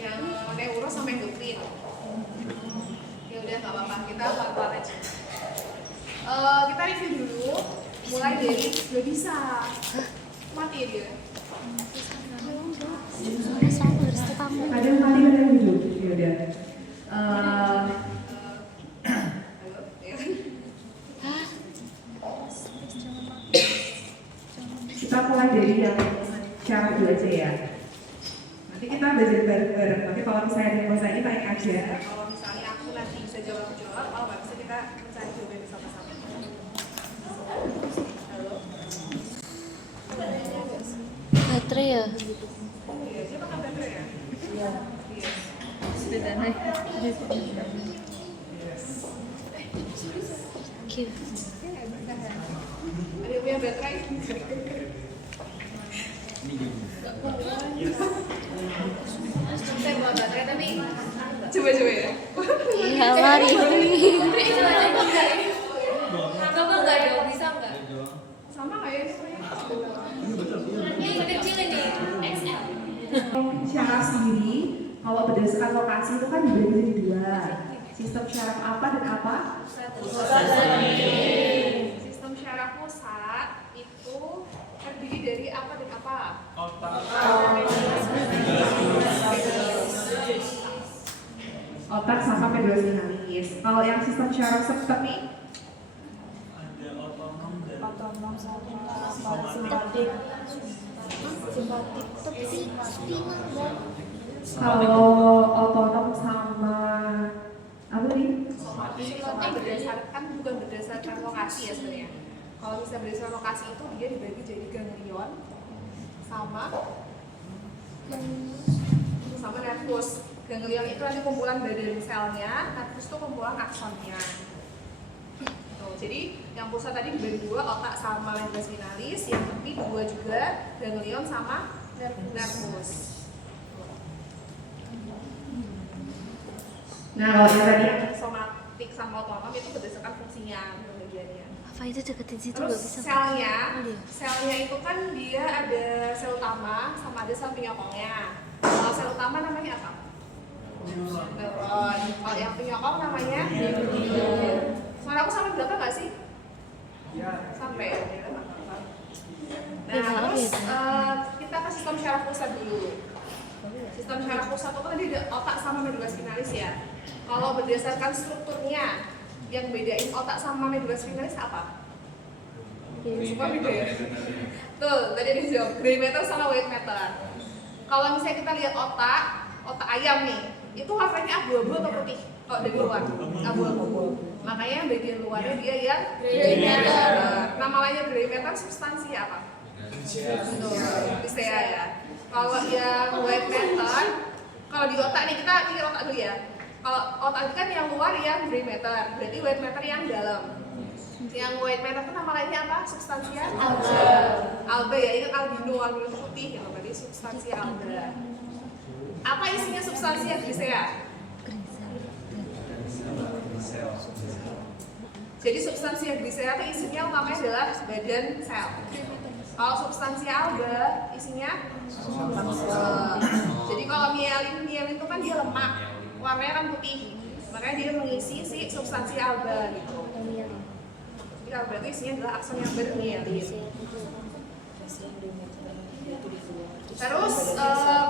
Yang neuro sama endokrin. Ya udah nggak apa-apa, kita pelan-pelan aja. Kita review dulu, mulai dari udah bisa. Mati ya dia. Ada yang mati ada yang hidup. Ya udah. Kita mulai dari yang cara dulu aja ya. Nanti kita belajar bareng-bareng. Tapi kalau misalnya ada yang mau tanya, tanya aja. Kalau misalnya aku nanti bisa jawab, kalau nggak bisa kita mencari jawaban bersama-sama. Halo. Baterai ya? Iya, dia pakai baterai ya? Iya. Sudah naik. Cute. Ada yang punya baterai? Saya bawa baterai tapi coba ya. Iya, mari. Coba nggak dong, bisa nggak? Sama kayak Ini kecil ini, XL. Syaraf sendiri, kalau berdasarkan lokasi itu kan dibagi jadi dua. Sistem syaraf apa dan apa? sistem syaraf pusat itu terdiri dari apa dan apa? Otak sama medulla spinalis. Kalau yang sistem syaraf septemi, kalau otonom sama apa nih? Berdasarkan bukan berdasarkan lokasi ya sebenarnya. Kalau bisa berdasarkan lokasi itu dia dibagi jadi ganglion sama nervus. Ganglion itu nanti kumpulan badan selnya, nervus itu kumpulan aksonnya. Tuh, jadi yang pusat tadi dibagi dua, otak sama medulla spinalis, yang tepi dua juga, ganglion sama nervus. Nah, kalau yang tadi Yang somatik sama otonom itu berdasarkan fungsinya pembagiannya. Apa itu deketin situ Terus nggak bisa? selnya itu kan dia ada sel utama sama ada sel penyokongnya. Kalau sel utama namanya apa? Neuron. Kalau yang penyokong namanya neuron. Suara aku sampai berapa nggak sih? Sampai ya. Nah, terus kita ke sistem syaraf pusat dulu. Sistem syaraf pusat itu kan tadi ada otak sama medulla spinalis ya. Kalau berdasarkan strukturnya, yang bedain otak sama medulla spinalis apa? Semua beda ya? Tuh, tadi ada dijawab, gray matter sama white matter. Kalau misalnya kita lihat otak ayam nih, itu warnanya abu-abu atau putih? Kalau dari luar, abu-abu. Makanya yang bagian luarnya dia yang gray matter. Nama lainnya gray matter substansi apa? Grisea ya. Kalau yang white matter, kalau di otak nih kita pikir otak dulu ya. Kalau otak kan yang luar yang gray matter, berarti white matter yang dalam. Yang white matter itu nama lainnya apa? Substansia alba. Alba ya, ingat albino itu putih ya, berarti substansia alba. Apa isinya substansia grisea? Jadi substansia grisea itu isinya utamanya adalah badan sel. Kalau substansia alba isinya jadi kalau mielin itu kan dia lemak, warnanya kan putih, makanya dia mengisi si substansi alba gitu. Jadi alba itu isinya adalah akson yang bermielin. Terus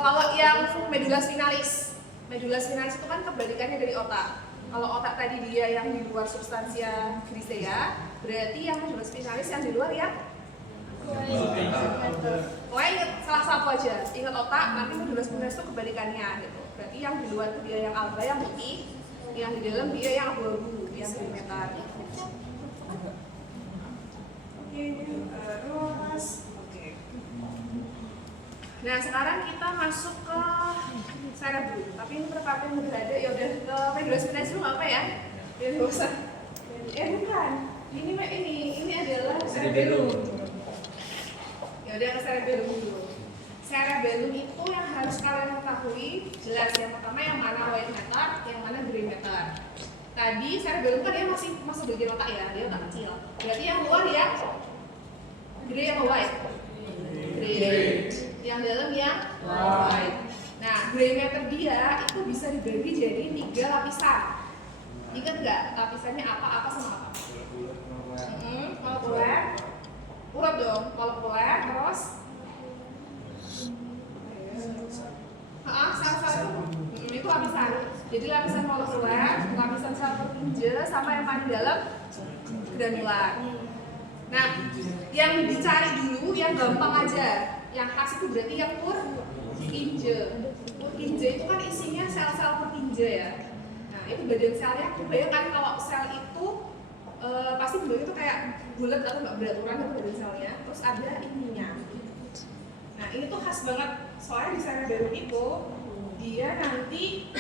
kalau yang medulla spinalis itu kan kebalikannya dari otak. Kalau otak tadi dia yang di luar substansia grisea, berarti yang medulla spinalis yang di luar ya. Pokoknya ingat salah satu aja, ingat otak, nanti medulla spinalis itu kebalikannya gitu. Berarti yang di luar itu dia yang alba, yang putih, yang di dalam dia yang abu-abu, yang gray matter. Oke, terus nah sekarang kita masuk ke cerebrum, tapi ini pertanyaan yang berada ya udah ke medulla spinalis dulu nggak apa ya? Ya nggak usah. Bukan. Ini adalah cerebellum. Ya udah ke cerebellum dulu. Cerebellum itu yang harus kalian ketahui jelas, yang pertama yang mana white matter, yang mana gray matter. Tadi cerebellum kan dia masih bagian otak ya, dia otak kecil. Berarti yang luar ya gray atau white? Gray. Yang dalam yang white. Nah, gray matter dia itu bisa dibagi jadi 3 lapisan. Ingat nggak lapisannya apa sama apa? Molekuler, urut dong, molekuler, terus sel-sel itu lapisan. Jadi lapisan molekuler, lapisan sel Purkinje, sama yang paling dalam granular. Nah, yang dicari dulu yang gampang aja, yang khas itu berarti yang Purkinje. Purkinje itu kan isinya sel-sel Purkinje ya. Nah, itu badan selnya. Bayangkan kalau sel itu pasti bentuknya itu kayak bulat atau nggak beraturan itu badan selnya. Terus ada ininya. Nah, ini tuh khas banget. Soalnya di cerebellum itu dia nanti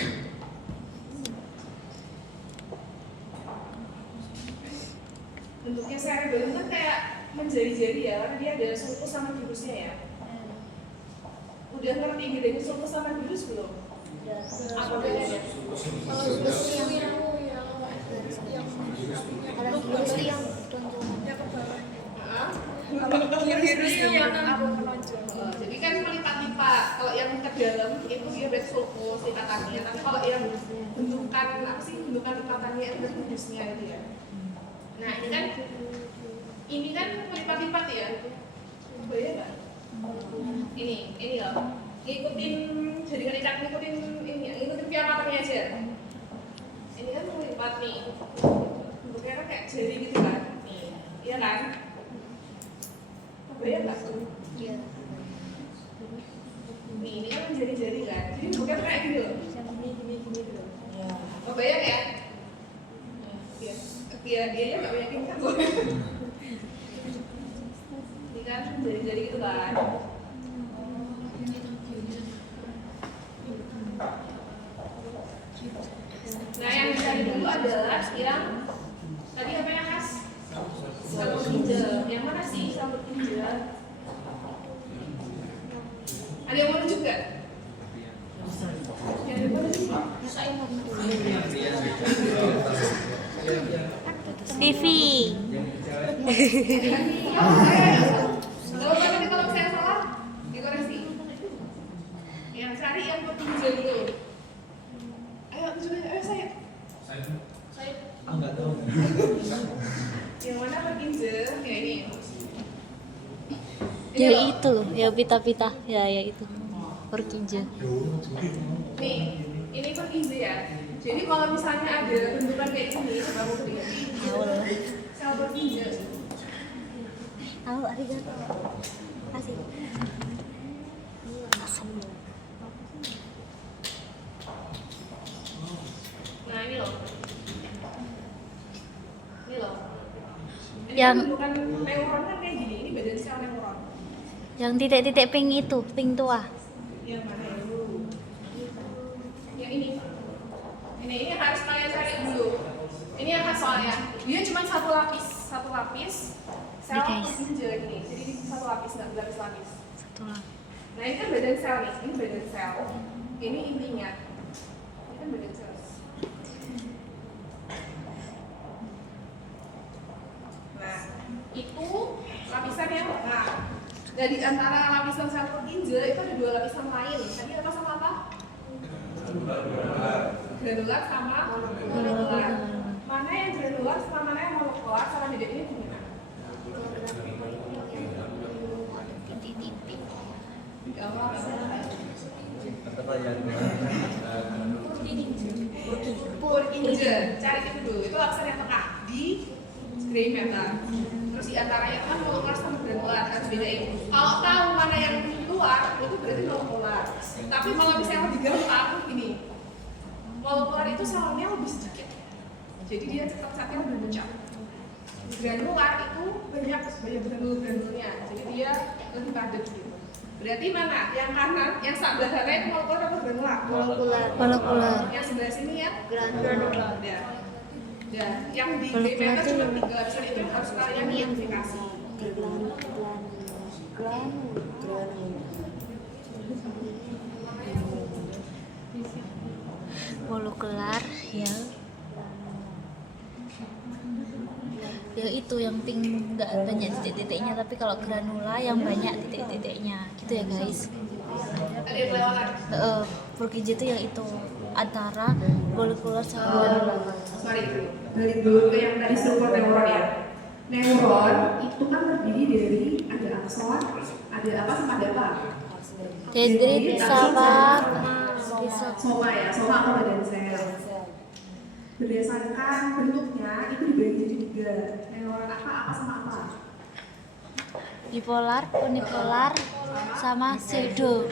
bentuknya cerebellum kan kayak menjari-jari ya, karena dia ada sulcus sama gyrusnya ya. Udah ngerti bedanya sulcus sama gyrus belum? Apa bedanya? Kalau virus itu yang Jadi kan melipat-lipat. Kalau yang ke dalam itu dia berarti sulcus likatannya. Tapi kalau yang bentukan apa sih bentukan likatannya itu berarti gyrusnya itu ya. Nah ini kan melipat-lipat ya. Bayang nggak? Ini loh. Ngikutin jaringan ikat, ngikutin ini, ngikutin via matanya aja. Ini kan melipat nih. Bentuknya kan kayak jari gitu kan. Iya kan? Bayang nggak? Iya. Nih, ini kan jari-jari kan. Jadi bentuknya kayak gini loh. Gini gitu. Oh, bayang ya? Iya. Dia nggak meyakinkan loh. Ini kan jari-jari gitu kan. Nah, yang dicari dulu adalah yang tadi apa yang khas? Sel Purkinje. Yang mana sih sel Purkinje? Ada yang mau juga? Yang mau juga? TV. Kalau saya salah, dikoreksi. Yang cari yang Purkinje dulu. Ayo saya. Enggak tahu. Yang mana Purkinje? Ya ini. Ya itu loh, ya pita-pita. Ya itu. Purkinje. Nih, ini Purkinje ya. Jadi kalau misalnya ada bentukan kayak gini, baru sel Purkinje. Tahu, arigato. Kasih. Nah ini loh. Ini loh. Ini Yang kan bentukan neuron kan kayak gini. Ini badan sel neuron. yang titik-titik pink itu, pink tua. Yang mana ya? Yang ini. Ini harus kalian cari dulu. Ini yang khas soalnya. Dia cuma satu lapis sel Nih, guys. Purkinje ini. Jadi ini satu lapis, nggak berlapis-lapis. Satu lagi. Nah ini kan badan sel nih. Ini badan sel. Ini intinya. Ini kan badan sel. Nah itu lapisan yang nah. Dari antara lapisan sel Purkinje itu ada 2 lapisan lain. Tadi apa sama apa? Granular sama molekular. Mana yang granular sama mana yang molekular sama bedanya gimana? Purkinje, cari itu dulu. Itu lapisan yang tengah di gray matter. Terus di antaranya kan molekular sama granular harus bedain. Kalau tahu mana yang luar itu berarti molekular. Tapi kalau misalnya lebih gampang gini, molekular itu selnya lebih sedikit. Jadi dia cepat-cepatnya lebih pecah. Granular itu banyak granulnya. Jadi dia lebih padat gitu. Berarti mana? Yang kanan, yang sebelah kanan itu molekular apa granular? Molekular. Yang sebelah sini ya? Granular. Dan yang di Molekular DPK itu cuma 3 lapisan itu harus kalian identifikasi. Molekular ya itu yang pink nggak banyak titik-titiknya, tapi kalau granula yang banyak titik-titiknya gitu ya guys. Ada yang kelewatan. Purkinje itu yang itu antara molekuler sama granula. Sorry, balik dulu ke yang tadi struktur neuron ya. Neuron itu kan terdiri dari ada akson, ada apa sama ada apa? Dendrit sama Soma ya, soma atau badan sel. Berdasarkan bentuknya itu dibagi jadi 3. Neuron apa sama apa? bipolar, unipolar, sama pseudo.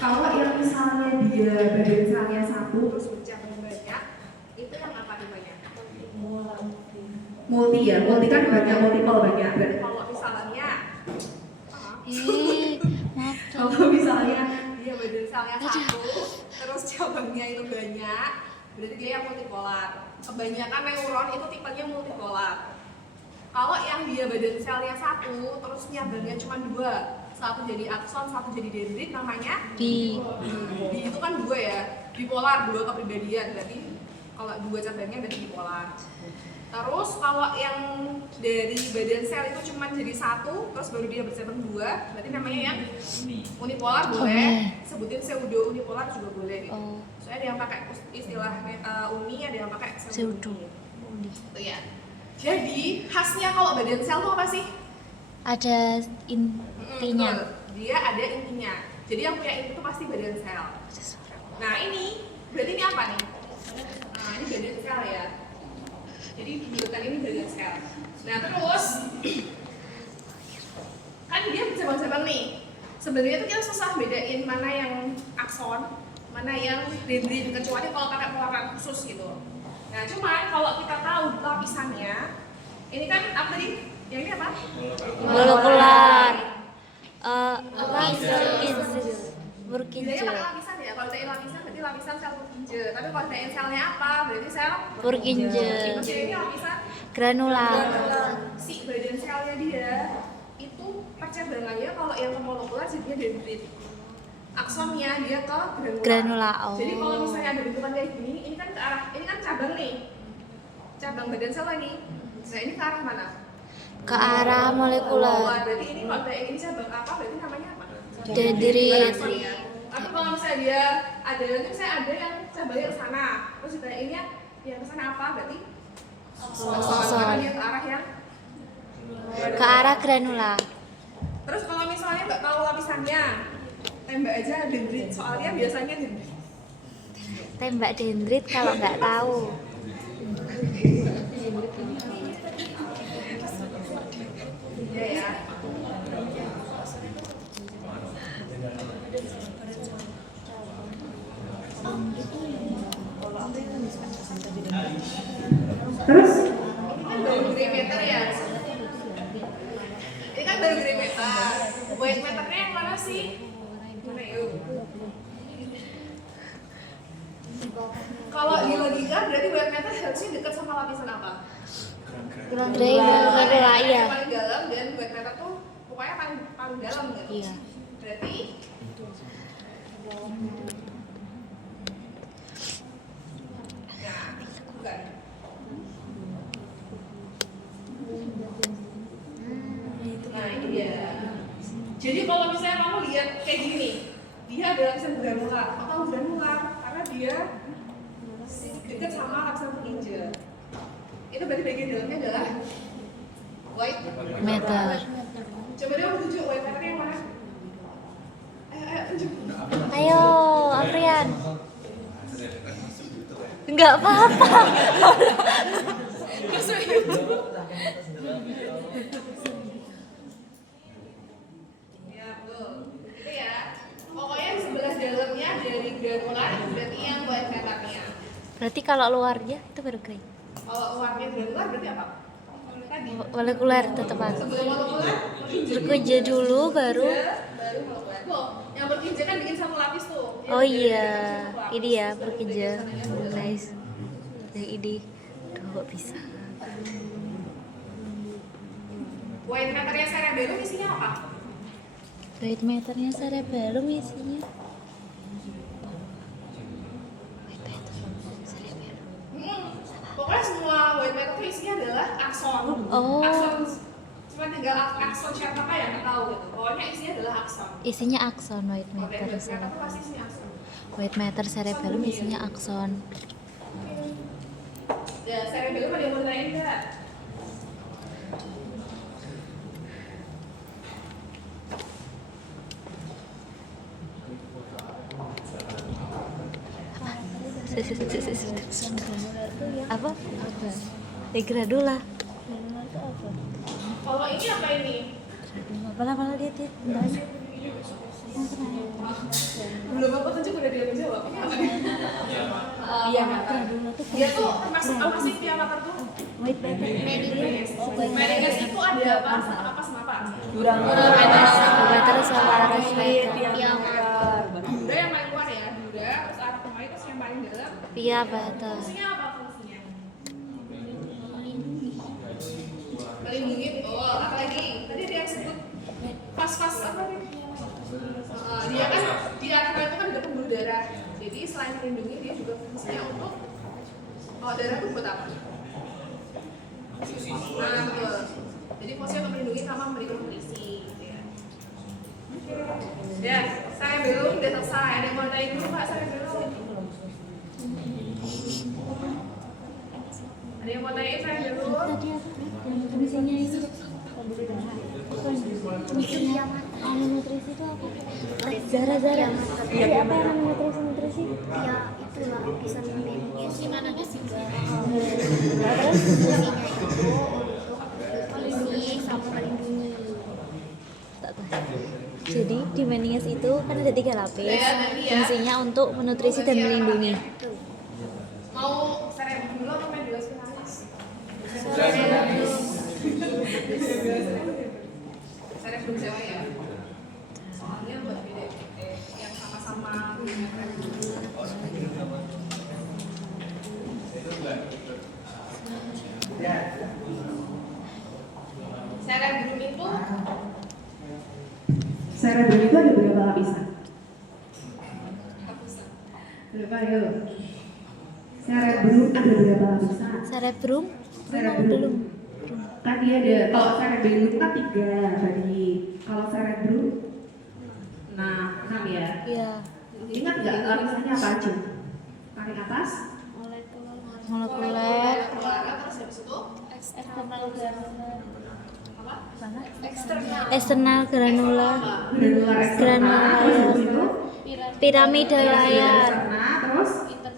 Kalau yang misalnya dia badan selnya 1 Terus bercabang banyak, itu yang apa namanya? multi ya, multi kan banyak, multiple banyak. Kalau misalnya Maaf. Kalau misalnya dia badan selnya 1, terus cabangnya itu banyak, berarti dia yang multipolar. Kebanyakan neuron itu tipenya multipolar. Kalau yang dia badan selnya 1, terus cabangnya cuma 2, satu jadi akson, satu jadi dendrit, namanya Bi. Bi itu kan 2 ya, bipolar, 2 kepribadian, berarti kalau 2 cabangnya berarti bipolar. Terus kalau yang dari badan sel itu cuma jadi 1, terus baru dia bercabang 2, berarti namanya yang unipolar boleh, sebutin pseudo unipolar juga boleh gitu. Oh, Soalnya ada yang pakai istilah uni, ada yang pakai pseudo. Itu ya. Jadi khasnya kalau badan sel itu apa sih? Ada intinya. Betul. Dia ada intinya. Jadi yang punya inti itu pasti badan sel. Nah ini berarti ini apa nih? Nah ini badan sel ya. Jadi bukan ini badan sel. Nah terus kan dia bercabang-cabang nih. Sebenarnya tuh kita susah bedain mana yang akson, mana yang dendrit, kecuali kalau pakai pewarna khusus gitu. Nah cuman kalau kita tahu lapisannya, ini kan apa tadi? Yang ini apa? Molekular. Apa? Purkinje. Purkinje. Pakai lapisan ya. Kalau tidak lapisan berarti lapisan sel Purkinje. Tapi kalau tidak selnya apa? Berarti sel Purkinje. Purkinje ini lapisan Granula. si badan selnya dia itu percabangannya kalau yang ke molekular jadinya dendrit. Aksonnya dia ke granula. Granula. Oh. Jadi kalau misalnya ada bentukan kayak gini, ini kan ke arah, ini kan cabang nih. Cabang badan sel ini. Nah, ini ke arah mana? Ke arah molekular. Berarti ini kalau kayak ini cabang apa? Berarti namanya apa? Dendrit. Akson ya. Tapi kalau misalnya dia ada, nanti saya ada yang cabangnya ke sana. Terus ditanya ini yang ke sana apa? Berarti karena dia ke arah yang Ke arah granula. Terus kalau misalnya nggak tahu lapisannya, tembak aja dendrit. Soalnya biasanya dendrit. Tembak dendrit kalau nggak tahu. Iya ya. terus Ini kan baru gray matter ya. Ini kan baru gray matter. White matternya yang mana sih? Mana yuk? Kalau di logika berarti white matter harusnya dekat sama lapisan apa? Granula iya. Paling dalam dan white matter tuh pokoknya paling dalam gitu. Iya. Berarti nah, bukan. Nah ini dia. Jadi kalau misalnya kamu lihat kayak gini nih, dia ada lapisan granular atau granular karena dia dekat sama lapisan Purkinje. Itu berarti bagian dalamnya adalah white Matter. Coba deh tunjuk white matter yang mana? Ayo tunjuk. Ayo, Afrian. Enggak apa-apa. Ya betul. Itu ya. Pokoknya di sebelah dalamnya dari granular itu berarti yang white matternya. Berarti kalau luarnya itu baru gray. Kalau warnanya granular berarti apa? Tadi. Molekuler tetepan. Sebelum molekuler, Purkinje dulu baru. baru molekuler. Tuh, yang Purkinje kan bikin satu lapis tuh. Dia Oh bikin iya, satu lapis. ini ya Terus baru Purkinje. bagian sananya satu lapis. Nice. Yang ini. Duh, kok bisa? White matternya cerebellum isinya apa? White matternya cerebellum isinya. Pokoknya semua white matter itu isinya adalah akson. Oh. Akson cuma tinggal akson siapa ya nggak tahu gitu. Pokoknya isinya adalah akson. Isinya akson, white Oke, matter. ternyata tuh pasti isinya akson. White matter cerebellum isinya akson. Ya, cerebellum ada yang mau tanyain nggak? Apa? Gradula. Kalau ini apa ini? Apalah dia bentar. Belum apa tunjuk udah dia menjawab. Ini apa? Iya, gradula tuh Dia tuh termasuk apa sih dia makan tuh? white matter. Meninges itu ada apa sama apa? White matter sama res matter. Dura yang paling luar ya, dura, terus arah kemari terus yang paling dalam. Iya, betul. Fungsinya apa fungsinya? Melindungi. Oh, apa lagi? Tadi ada yang sebut pas-pas apa nih? Dia kan di arah kemari itu kan ada pembuluh darah. Jadi selain melindungi dia juga fungsinya untuk darah itu buat apa? Nah, betul. Jadi fungsinya untuk melindungi sama memberikan nutrisi gitu ya. Ya, saya belum udah selesai. Ada yang mau tanya dulu Pak? Saya belum. Ada yang mau tanya? Saya belum. Tadi apa? Yang fungsinya itu pembuluh darah. Nutrisi itu apa? Zara. Jadi apa yang namanya nutrisi? Ya itulah bisa melindungi Gimana guys sih? Terus fungsinya itu untuk melindungi sama melindungi. tak tahu. Jadi di meninges itu kan ada 3 lapis. Ya, tadi ya. Fungsinya untuk menutrisi dan melindungi. Mau cerebellum dulu atau medulla spinalis? Cerebellum sewa ya. Soalnya buat beda yang sama-sama punya cerebellum itu Cerebellum itu ada berapa lapisan? hapusan. Berapa yuk? Cerebellum ada berapa lapisan? Cerebrum Cerebellum. Kan dia ada, kalau cerebellum kan 3 tadi. Kalau cerebellum 6 ya. Iya. Ingat nggak lapisannya apa aja? Paling atas? Molekuler, Terus habis itu Eksternal granular. apa? eksternal granular, Granular eksternal. Terus habis itu piramida layar, eksternal, terus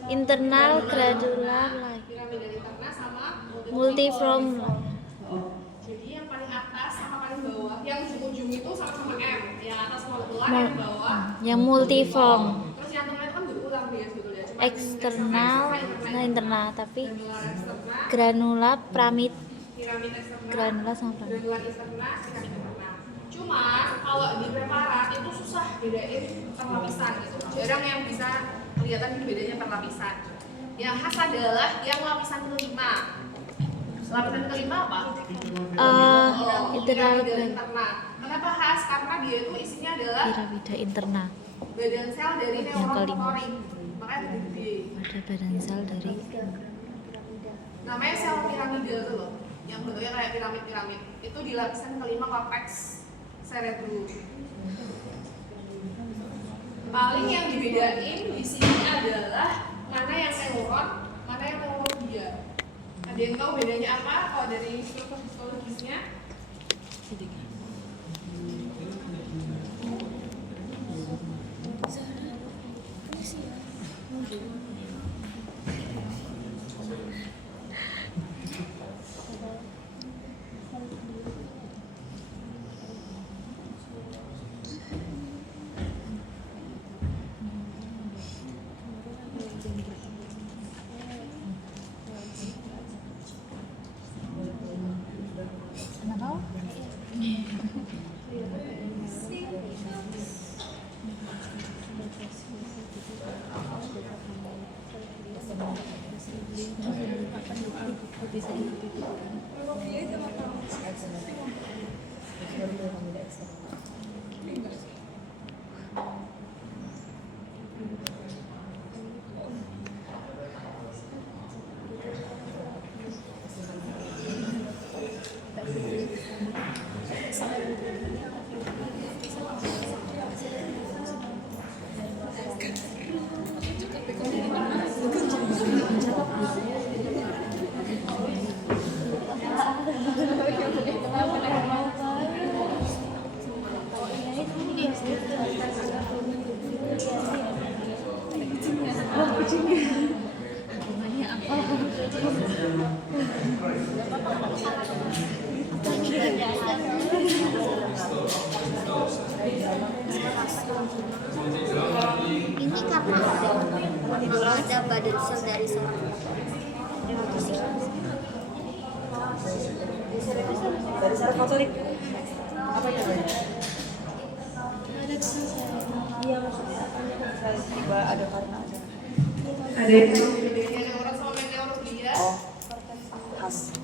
internal granular, Piramida interna sama multiform. oh, jadi yang paling atas sama paling bawah, yang ujung-ujung itu sama-sama M. Yang atas molekular, yang bawah. Yang multiform, Terus yang tengah itu kan berulang dia sebetulnya. Cuma eksternal, nah internal, tapi granular eksterna, granular, piramid, piramid eksterna, granular sama piramid. granular eksterna, piramid interna. Cuma kalau di preparat itu susah bedain per lapisan gitu. Jarang yang bisa kelihatan bedanya per lapisan. Yang khas adalah yang lapisan kelima. Lapisan kelima apa? Internal Piramida interna. Kenapa khas? Karena dia itu isinya adalah piramida internal. badan sel dari Yang neuron kelima. motorik. Makanya gede. Ada badan sel dari Namanya sel piramida tuh loh. Yang bentuknya kayak piramid-piramid. Itu di lapisan kelima korteks cerebrum. Paling yang dibedain di sini adalah mana yang neuron, mana yang neurologia. Ada yang tahu bedanya apa kalau dari struktur histologisnya? Kenapa? Ini karena ada badan sel dari seorang Dari saraf motorik. Apa ya? Iya, maksudnya tiba ada karena ada. Ada yang Bedanya neuron sama neuroglia. Oh, khas.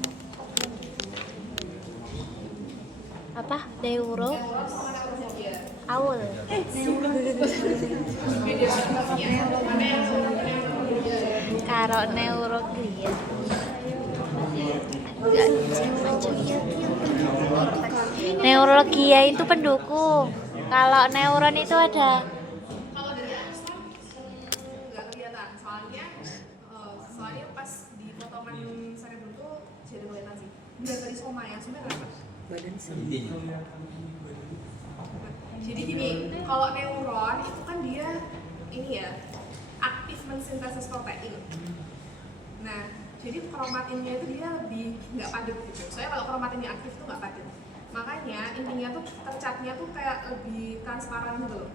Apa? Neuro Neuron sama neuroglia. awal. Beda sebabnya. Mana yang neuroglia? Karo neuroglia. Neurologia itu pendukung. Kalau neuron itu ada. Kalau dari Axon nggak kelihatan, soalnya pas di potongan cerebrum tuh jadi kelihatan sih. Nggak dari soma ya, sebenarnya apa? Badan sel. Jadi gini, kalau neuron itu kan dia ini ya aktif mensintesis protein. Nah, jadi kromatinnya itu dia lebih nggak padat gitu. Soalnya kalau kromatinnya aktif tuh nggak padat. Makanya intinya tuh tercatnya tuh kayak lebih transparan gitu loh.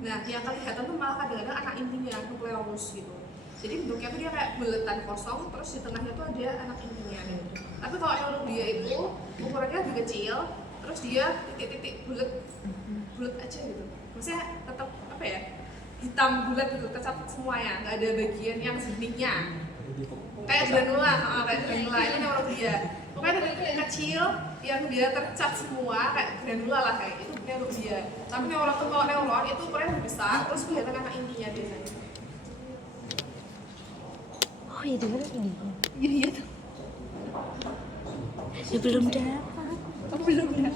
Nah, yang kelihatan tuh malah kadang-kadang anak intinya, nukleolus gitu. Jadi bentuknya tuh dia kayak buletan kosong, terus di tengahnya tuh ada anak intinya gitu. Tapi kalau neuroglia itu ukurannya lebih kecil, terus dia titik-titik bulat aja gitu. Maksudnya tetap apa ya? Hitam bulat gitu, tercat semuanya, nggak ada bagian yang beningnya. Kayak granula, kayak granula itu neuroglia. Pokoknya dari yang kecil yang dia tercat semua kayak granula lah kayak itu neuroglia. Tapi neuron tuh kalau neuron itu ukurannya lebih besar, terus kelihatan anak intinya biasanya. Oh iya dengar ini. Iya. Ya belum dapat. Belum ya.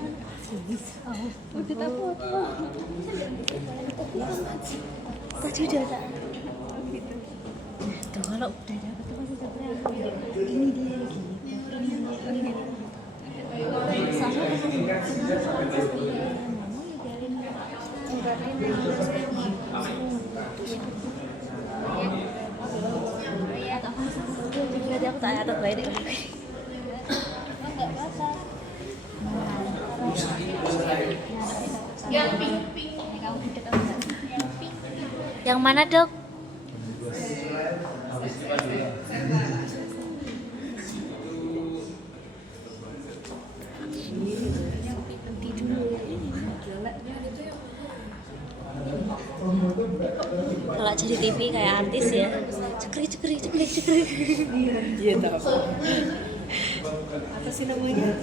Udah foto. Tadi udah tak. Tuh kalau udah dapat tuh pasti dapat. Ini dia lagi. Ini dia. Berarti aku tak ada baik. Yang pink. Yang mana, Dok? Kalau jadi TV kayak artis ya. Cekrik. Iya tahu. Apa sih namanya?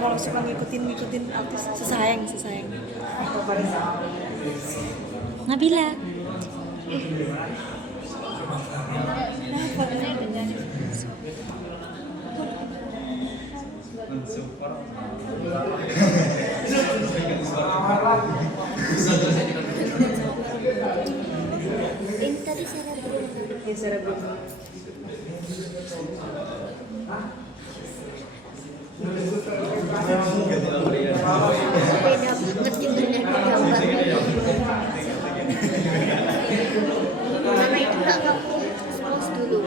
Kalau suka ngikutin artis sesayang. Nabila. Ini tadi cerebrum. Ya cerebrum. Beda banget sebenarnya gambar. Mana itu nggak kamu close dulu?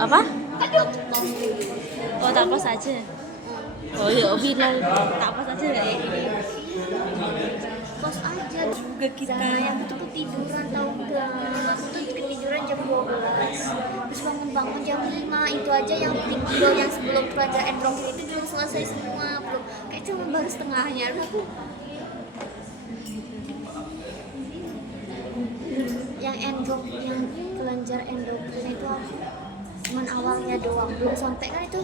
Apa? Kamu close dulu. Oh, tak pos aja. Oh iya, bilang tak pos aja kayak gini. Close aja Juga kita. Sayang, aku tuh ketiduran tau enggak? Aku tuh ketiduran jam 12 terus bangun jam 5. Itu aja yang video yang sebelum pelajaran endrogin itu belum selesai semua. Belum, kayak cuma baru setengahnya. Terus aku yang belajar endokrin itu aku cuman awalnya doang, belum sampai kan itu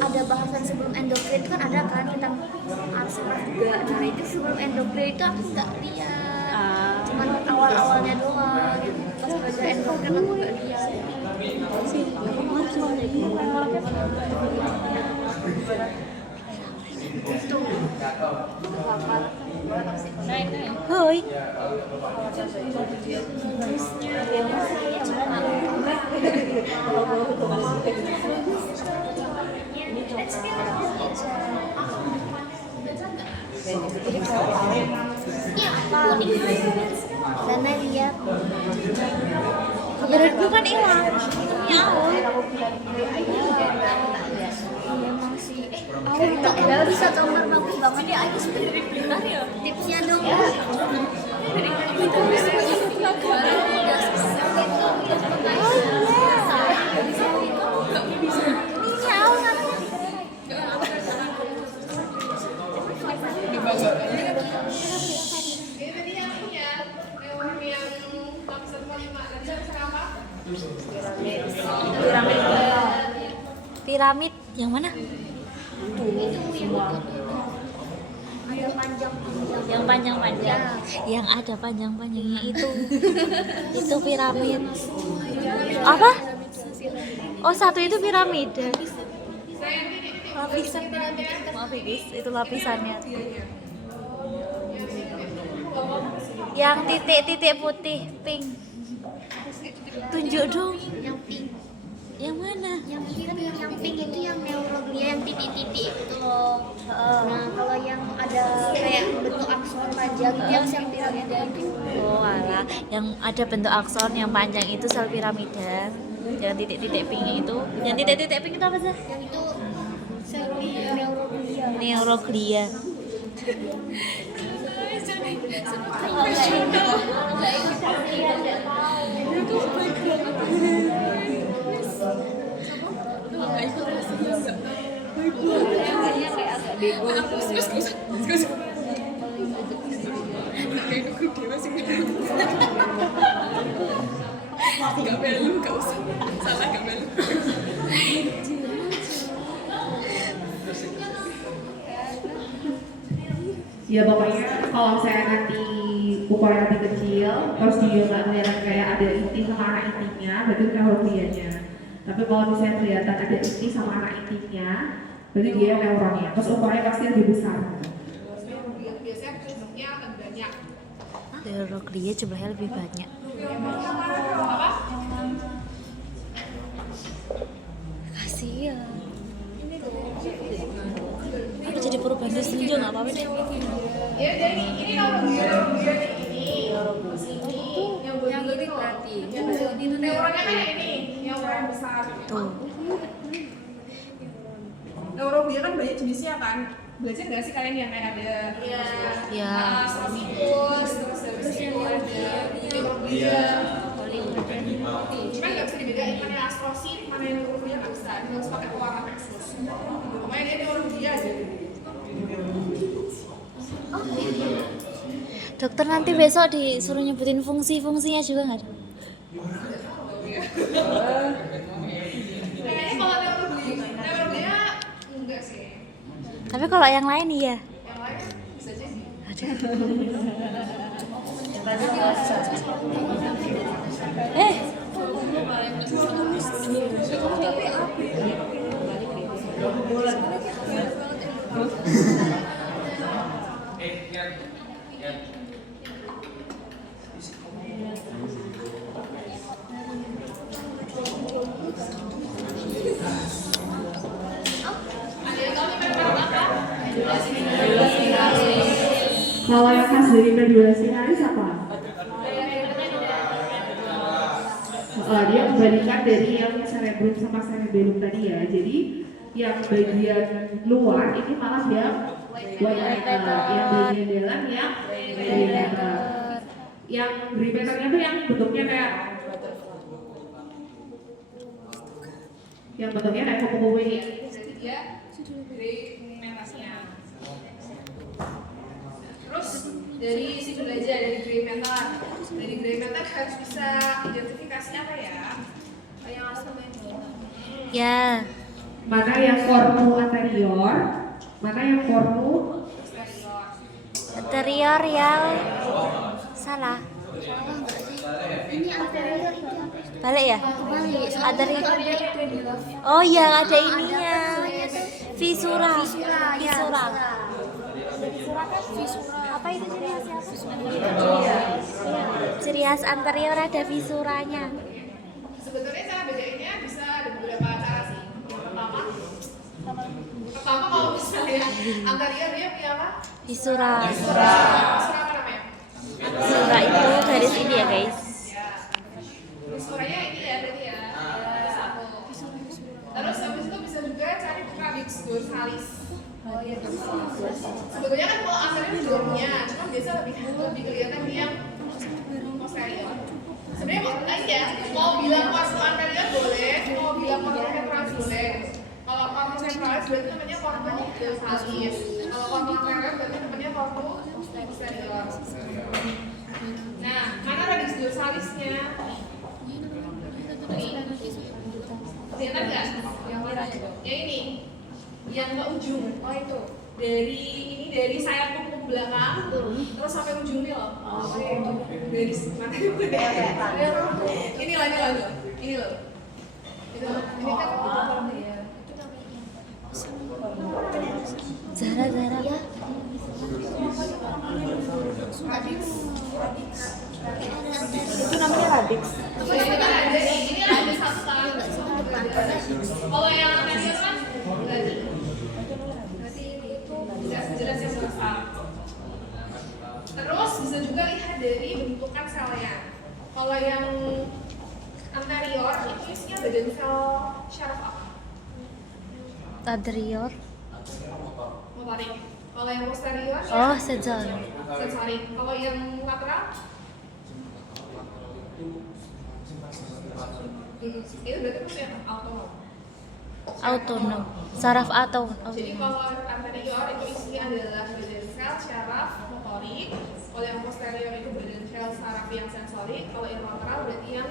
ada bahasan sebelum endokrin itu kan ada kan tentang arsenal juga. Nah itu sebelum endokrin itu aku nggak lihat, cuman awalnya doang. Pas belajar endokrin aku nggak lihat. Tuh, hafal. Oh Boy. Karena lihat Beratku kan hilang. Ini awal. memang sih awal tuh emang bisa gambar bagus banget ya. Aku sebenarnya benar ya. Tipsnya dong. Ini tadi yang punya yang lapisan kelima tadi lapisan apa? Piramid yang mana? Ada panjang-panjang. Yang panjang-panjang. Yang ada panjang-panjangnya itu. Itu piramid. Apa? Oh, satu itu piramida. Lapisan. Maaf ya guys, itu lapisannya. Yang titik-titik putih, pink. Tunjuk dong. Yang pink. Yang mana? Yang pink itu yang neuroglia yang titik-titik itu loh. Nah, kalau yang ada kayak bentuk aksor panjang itu yang piramida itu. Oh alah, yang ada bentuk akson yang panjang itu sel piramida. Yang titik-titik pink itu. Yang titik-titik pink itu apa sih? Yang itu sel neuroglia. Neuroglia. Ya pokoknya kalau saya nanti ukuran lebih kecil, terus dia nggak kelihatan kayak ada inti sama anak intinya, berarti itu neuroglianya. Tapi kalau misalnya kelihatan ada inti sama anak intinya, berarti dia yang neuronnya. Terus ukurannya pasti lebih besar. Biasanya bentuknya akan banyak. Neuroglia jumlahnya lebih banyak. Kasihan. Aku jadi perubahan Disney juga nggak apa-apa deh. Ya jadi ini neuroglia ini. Yang begini berarti. Yang neuronnya kan ini, yang ukuran besar. Tuh. Neuroglia kan banyak jenisnya kan. Belajar nggak sih kalian yang kayak ada Ya. astrofibus, terus habis itu ada neuroglia. Cuman nggak bisa dibedain mana yang astrosit, mana yang neuroglia nggak bisa. Harus pakai warna khusus. Pokoknya dia neuroglia aja. Dokter nanti besok disuruh nyebutin fungsi-fungsinya juga nggak? Kayaknya kalau neuroglia enggak sih. Tapi kalau yang lain iya. Yang lain bisa jadi. Eh, Kalau yang khas dari medulasi naris apa? Dia membandingkan dari yang cerebrum sama cerebellum tadi ya. Jadi yang bagian luar ini malah yang white matter, yang bagian dalam yang gray matter. Yang gray matternya tuh yang bentuknya kayak kupu-kupu ini. Jadi dia gray metasnya. Terus dari situ aja dari gray matter. Dari gray matter harus bisa identifikasi apa ya? Yang asal ya. Mana yang cornu anterior, mana yang cornu Anterior yang salah. Ini anterior itu apa? Balik ya? Balik. Anterior. Ada itu. Oh iya, ada ininya. Visura. Visura. Visura. Visura kan visura. Apa itu jenisnya? Ciri khas anterior ada visuranya. Sebetulnya cara bedainnya bisa ada beberapa cara sih. Yang pertama kalau misalnya anterior dia punya apa? Visura. Visura apa namanya? Visura itu garis ini ya guys. Ya. Visuranya ini ya berarti ya. Satu. Terus habis itu bisa juga cari radix dorsalis. Oh iya, sebetulnya kan kalau anterior juga punya, cuma biasa lebih kelihatan dia posterior. Sebenarnya mau bilang corpus anterior boleh, mau bilang corpus ventralis boleh. Kalau corpus ventralis berarti namanya corpus dorsalis. Kalau corpus anterior berarti namanya corpus posterior. Nah, mana radix dorsalisnya? Ini. Kelihatan nggak? Yang mana? Yang ini. Yang ke ujung. Oh itu. Dari sayap punggung belakang terus sampai ujung ini loh. Oh, dari mana? Ini loh. Ini loh. Ini kan Zara. Ya. Itu namanya radix. ini kan ada satu kali. Kalau yang anterior kan berarti itu jelas yang besar. Terus bisa juga lihat dari bentukan selnya. Kalau yang anterior itu isinya badan sel syaraf apa? Anterior. Motorik. Kalau yang posterior Oh, sensor. sensorik. Kalau yang lateral itu berarti maksudnya autonom. Autonom. Saraf atau Jadi kalau anterior itu isinya adalah badan sel syaraf motorik. Kalau yang posterior itu badan sel saraf yang sensorik. Kalau yang lateral berarti yang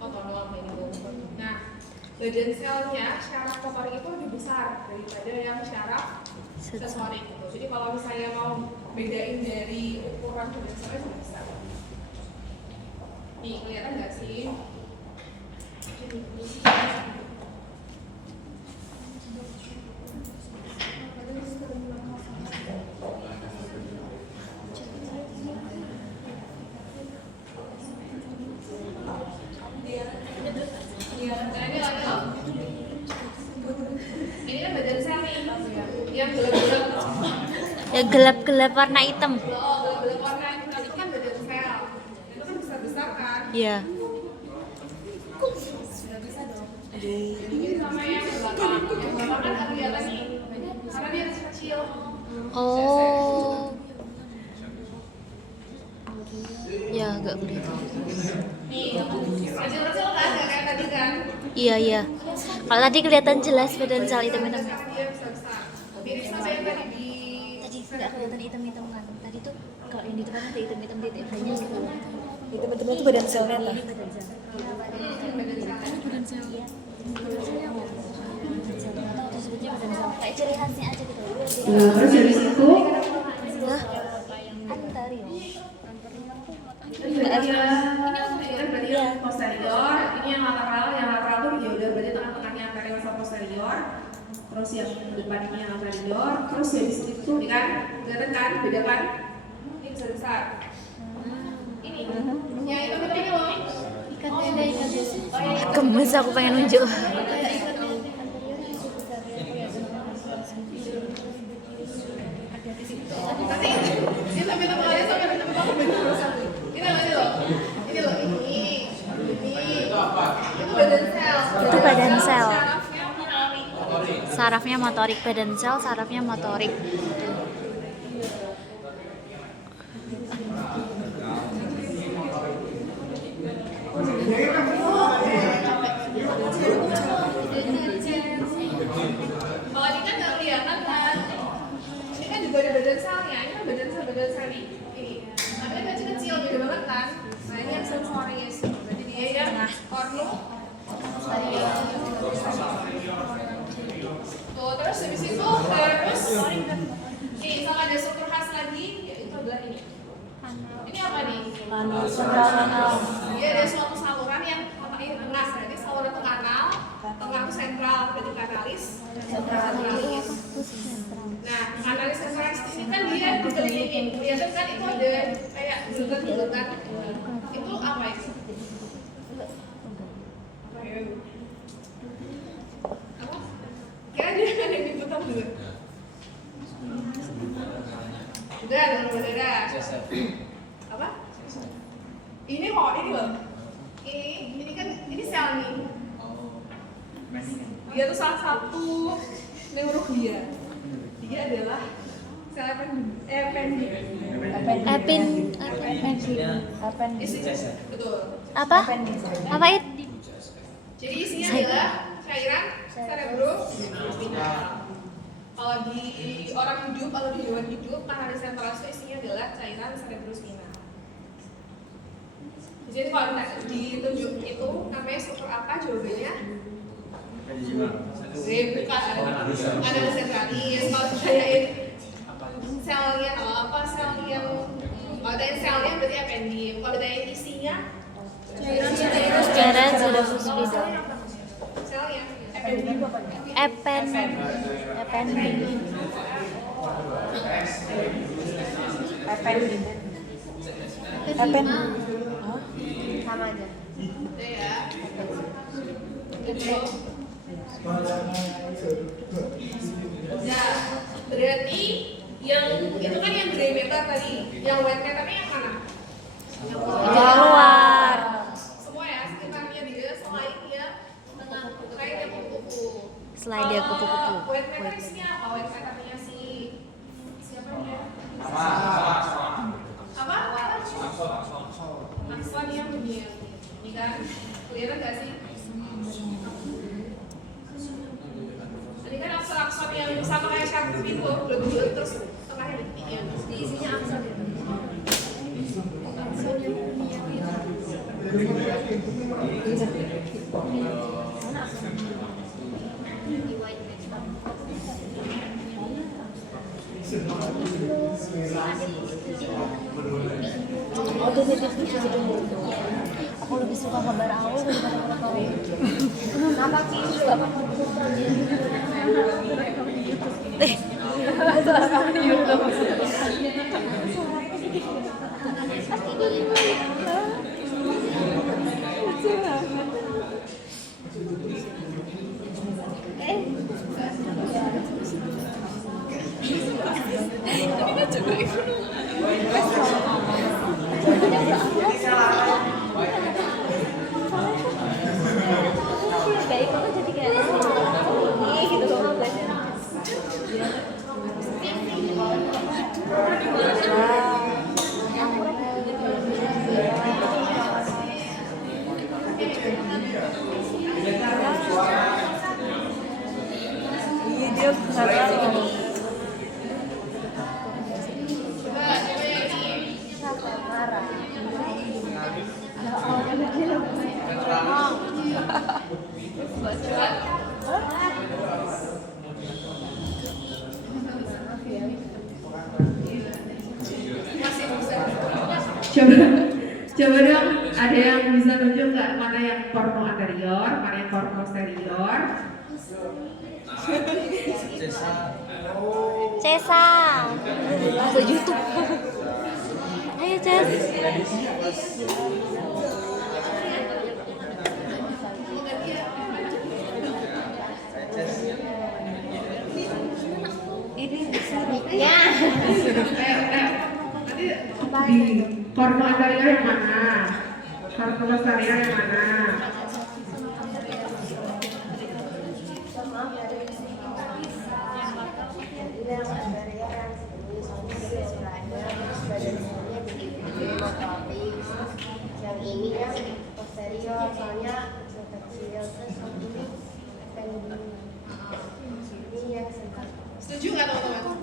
otonom gitu. Nah, badan selnya syaraf motorik itu lebih besar daripada yang syaraf sensorik gitu. Jadi kalau misalnya mau bedain dari ukuran badan selnya juga bisa. Nih, kelihatan nggak sih? Ini kan badan sel nih, yang gelap-gelap. yang gelap-gelap warna hitam. Gelap-gelap warna itu kan badan sel. Itu kan besar-besar kan? Iya. Ini sama yang belakang kan nggak kelihatan nih, karena dia kecil. Oh. Ya, agak kelihatan. Nih, kecil-kecil kan, nggak kayak tadi kan? Iya. Kalau tadi kelihatan jelas badan sel hitam-hitam. Dia besar-besar. Mirip sama yang tadi di Tadi nggak kelihatan hitam-hitam kan. Tadi tuh kalau yang di depan ada hitam-hitam titik banyak. Hitam-hitam itu badan selnya apa? Ini badan sel. badan sel. Iya. Atau disebutnya badan sel. Kayak ciri khasnya aja gitu. Terus dari situ Lah, anterior. berarti yang posterior, ini yang lateral tuh ya udah berarti tengah-tengahnya anterior sama posterior. Terus yang depannya yang anterior, terus dari situ ini kan kelihatan kan, beda kan? Ini besar-besar. Ini, yang itu betul loh. Gemes aku pengen nunjuk. Nanti ini sampai tengah aja sampai tengah aku bener satu. Ini loh. Ini itu badan sel. Itu badan sel. Sarafnya motorik. Sarafnya motorik, badan sel sarafnya motorik. Kalau ini kan nggak kelihatan kan? Ini kan juga ada badan selnya. Ini kan badan sel nih. Ini. Tapi kan kecil-kecil, beda banget kan? Nah ini yang sensoris. Jadi dia yang kornu. Tuh, terus habis itu terus nih sama ada struktur khas lagi yaitu adalah ini. Ini apa nih? Dia ada suatu saluran yang otaknya tengah, berarti saluran kanal, tengah itu sentral, berarti kanalis, sentralis. Nah, kanalis sentralis ini kan dia dikelilingi, kelihatan kan itu ada kayak dulu kan. Itu apa itu? Apa? Kira dia ada yang diputar dulu. Udah, dengan berdarah. Apa? Ini kok, ini loh. Ini kan, ini sel nih. Dia tuh salah satu neuroglia. Dia adalah sel betul. Apa itu? Jadi isinya adalah cairan cerebrospinal. Kalau di orang hidup atau di hewan hidup, kan ada sentralis itu isinya adalah cairan cerebrospinal. Jadi kalau ditunjuk itu namanya struktur apa jawabannya? Bukan, ada sentralis. Kalau ditanyain selnya apa, sel yang kalau ditanyain selnya berarti appendix. Kalau ditanyain isinya Cairan cerebrospinal. selnya Appendix. Sama aja. udah ya. Gitu. Nah, berarti yang itu kan yang gray matter tadi, yang white matternya yang mana? Keluar. Semua ya, sekitarnya dia selain dia selain dia kupu-kupu. Selain dia kupu-kupu. White matter isinya apa? White matternya siapa dia? Apa? Akson yang begini. Ini kan kelihatan nggak sih? Ini kan akson-akson yang sama kayak syarat itu, dua terus tengahnya detik ya. Di isinya akson itu. Akson yang Aku lebih suka gambar awal daripada foto. Kenapa sih? Kayak itu kan jadi kayak ini gitu loh. Iya dia nggak tahu. Coba dong, ada yang bisa nunjuk nggak mana yang korno anterior, mana yang korno posterior? Cesa. Masuk YouTube. Ayo Ces. Ya. Di korno anterior yang mana? Korno posterior yang mana? Yang ini yang posterior soalnya kecil, terus ini yang sentral. setuju nggak teman-teman?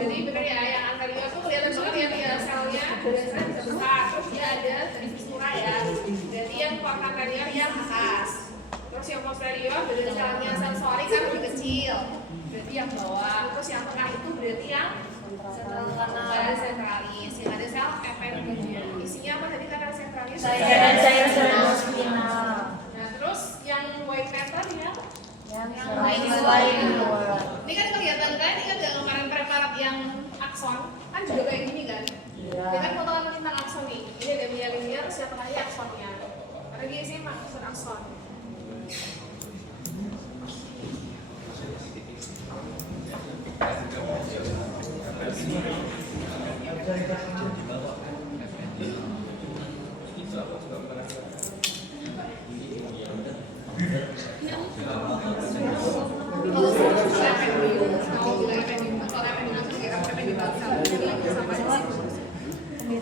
Jadi benar ya, yang anterior tuh kelihatan banget ya selnya biasanya bisa besar, terus dia ada di fisura ya. Jadi yang part anterior yang atas, terus yang posterior dari selnya sensorik kan lebih kecil, berarti yang bawah. Terus yang tengah itu berarti yang sentralis, yang ada sel appendix. Isinya apa tadi kata sentralis? Cairan cerebrospinal. Nah terus yang white matter ya? Ini kan kelihatan kan, ini kan gambaran preparat yang akson kan juga kayak gini kan. Dia kan foto susun akson.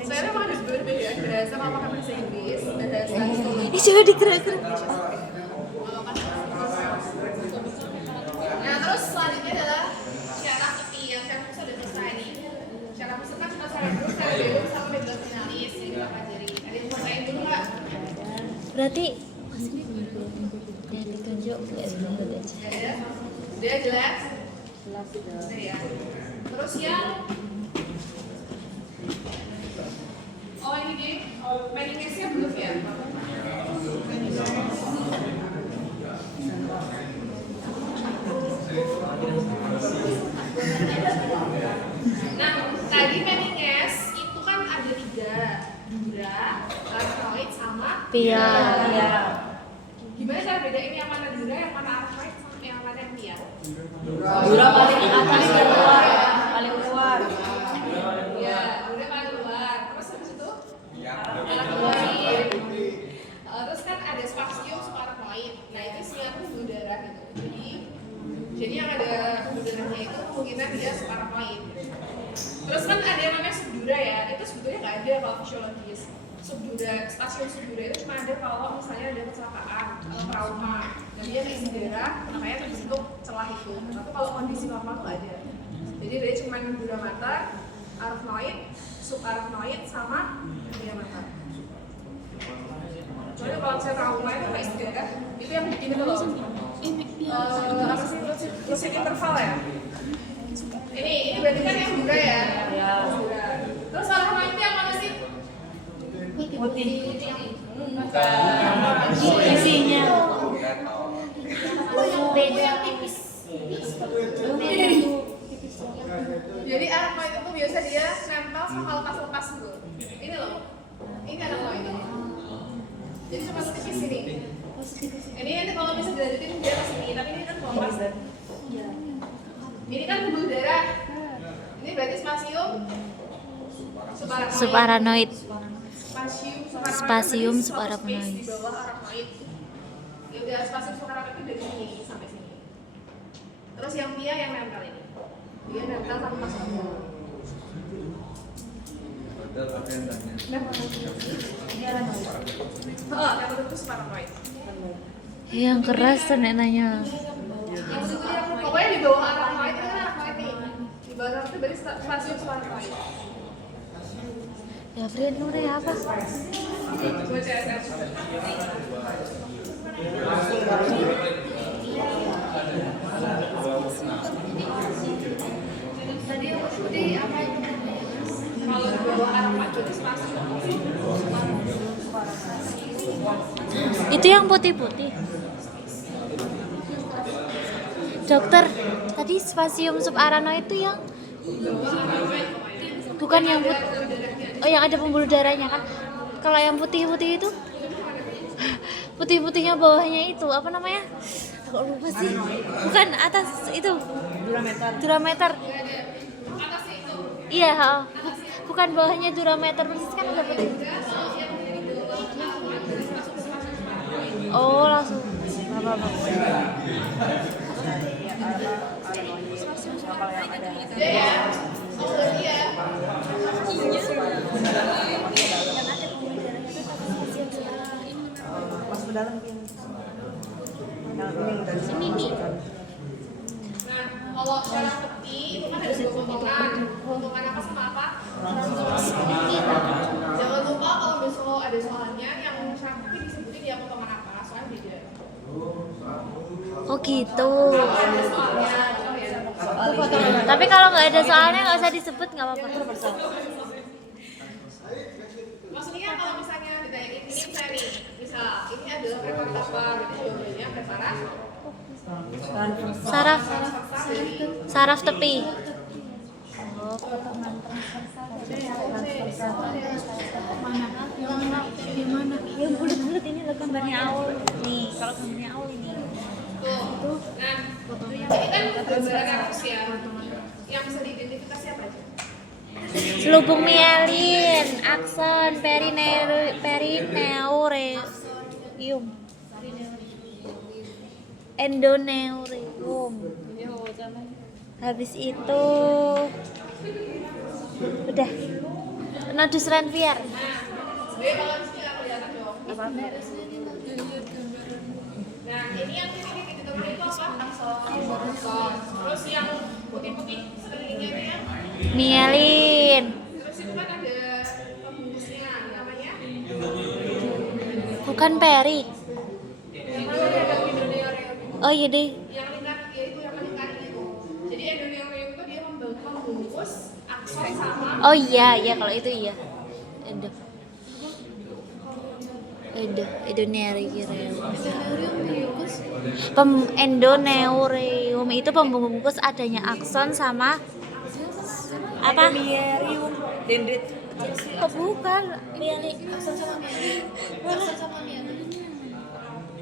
Saya memang ada berbeda bahasa kalau pakai bahasa Inggris, bahasa Ih, coba digerak-gerak. Nah, terus selanjutnya adalah syarat tepi yang saya sudah selesai nih. Syarat peserta kita syarat terus saya belum sampai di finalis yang kita pelajari. Ada yang mau tanya dulu nggak? Berarti yang ditunjuk nggak sebenarnya aja. Udah jelas? Udah ya. Terus yang oh ini deh, manifestnya belum ya? Nah, tadi manifest itu kan ada 3, dura, arachnoid sama Pia. Gimana cara bedain yang mana dura, yang mana arachnoid, sama yang mana yang pia? Dura paling atas keluar, paling keluar. Iya, dura paling luar. Terus habis itu arachnoid. Terus kan ada spasium sama arachnoid. Nah itu isinya tuh pembuluh darah gitu. Jadi yang ada pembuluh darahnya itu kemungkinan dia arachnoid. Terus kan ada yang namanya subdura ya. Itu sebetulnya nggak ada kalau fisiologis. Subdura, stasiun subdura itu cuma ada kalau misalnya ada kecelakaan atau trauma. Dan dia isi darah, makanya terbentuk celah itu. Tapi kalau kondisi normal tuh ada. Jadi dia cuma dura mata, arachnoid, subarachnoid sama dura mata. Soalnya kalau saya trauma itu nggak isi darah, itu yang bikin itu loh. Apa sih? Lucid interval ya? Ini berarti kan yang dura ya? Ya. Dura. Terus arachnoid itu yang mana sih? Putih. Isinya. Jadi arachnoid itu biasa dia nempel sama lepas-lepas gitu. Ini loh. Ini arachnoid. Jadi cuma tipis sini. Ini kalau bisa dilanjutin dia ke sini, tapi ini kan lepas dan. Ini kan pembuluh darah. Ini berarti spasium Subarachnoid. Spasium subarachnoid. di bawah arachnoid. Ya udah spasium subarachnoid itu dari sini sampai sini. Terus yang pia yang nempel ini. Dia nempel sama spasium. Oh, yang itu subarachnoid. Yang keras tuh nek nanya. Yang itu dia pokoknya di bawah arachnoid itu kan arachnoid nih. Di bawah arachnoid itu berarti spasium subarachnoid. Ya Frian lu deh apa? Gue CSF. Tadi yang putih apa itu? Kalau di bawah arachnoid itu spasium. Itu yang putih-putih. Dokter, tadi spasium subarachnoid itu yang bukan yang putih. Oh, yang ada pembuluh darahnya kan? Kalau yang putih-putih itu putih-putihnya bawahnya itu apa namanya? Aku lupa sih. Bukan atas itu. Durameter. Iya, bukan bawahnya durameter persis kan ada putih. Oh, langsung. Apa-apa. Masuk ke dalam pin. Sini nih. Nah, kalau syarat tepi itu kan ada 2 potongan. Potongan apa sama apa? Jangan lupa kalau besok ada soalnya yang syarat tepi disebutin dia potongan apa, soalnya beda. Oh gitu. Ada soalnya, Tapi kalau nggak ada soalnya nggak usah disebut, nggak apa-apa. maksudnya kalau misalnya ditanya ini misalnya nih, misal ini adalah preparat apa, gitu jawabannya preparat Saraf tepi. Oh. Oh, potongan transversal. Mana? Yang mana? Yang bulat-bulat ini loh gambarnya Aul. Nih, kalau gambarnya Aul ini. Tuh. Nah, ini kan gambaran kampus ya. Yang bisa diidentifikasi apa aja? Selubung mielin, akson, perineurium, endoneurium. Habis itu udah nodus renvier. Kalau di sini nggak kelihatan dong. Nah, ini yang titik-titik itu apa? Akson. Terus yang putih-putih sekelilingnya itu ya. Mielin. Terus itu kan ada pembungkusnya, namanya Bukan peri. yang mana ada endoneurium. Oh iya deh. Yang lingkar ya itu yang melingkari itu. Jadi endoneurium itu dia membungkus akson sama Oh iya, iya kalau itu iya. Endo. Endoneurium. Endoneurium itu pembungkus adanya akson sama apa? Dendrit. Oh, bukan. Mielin.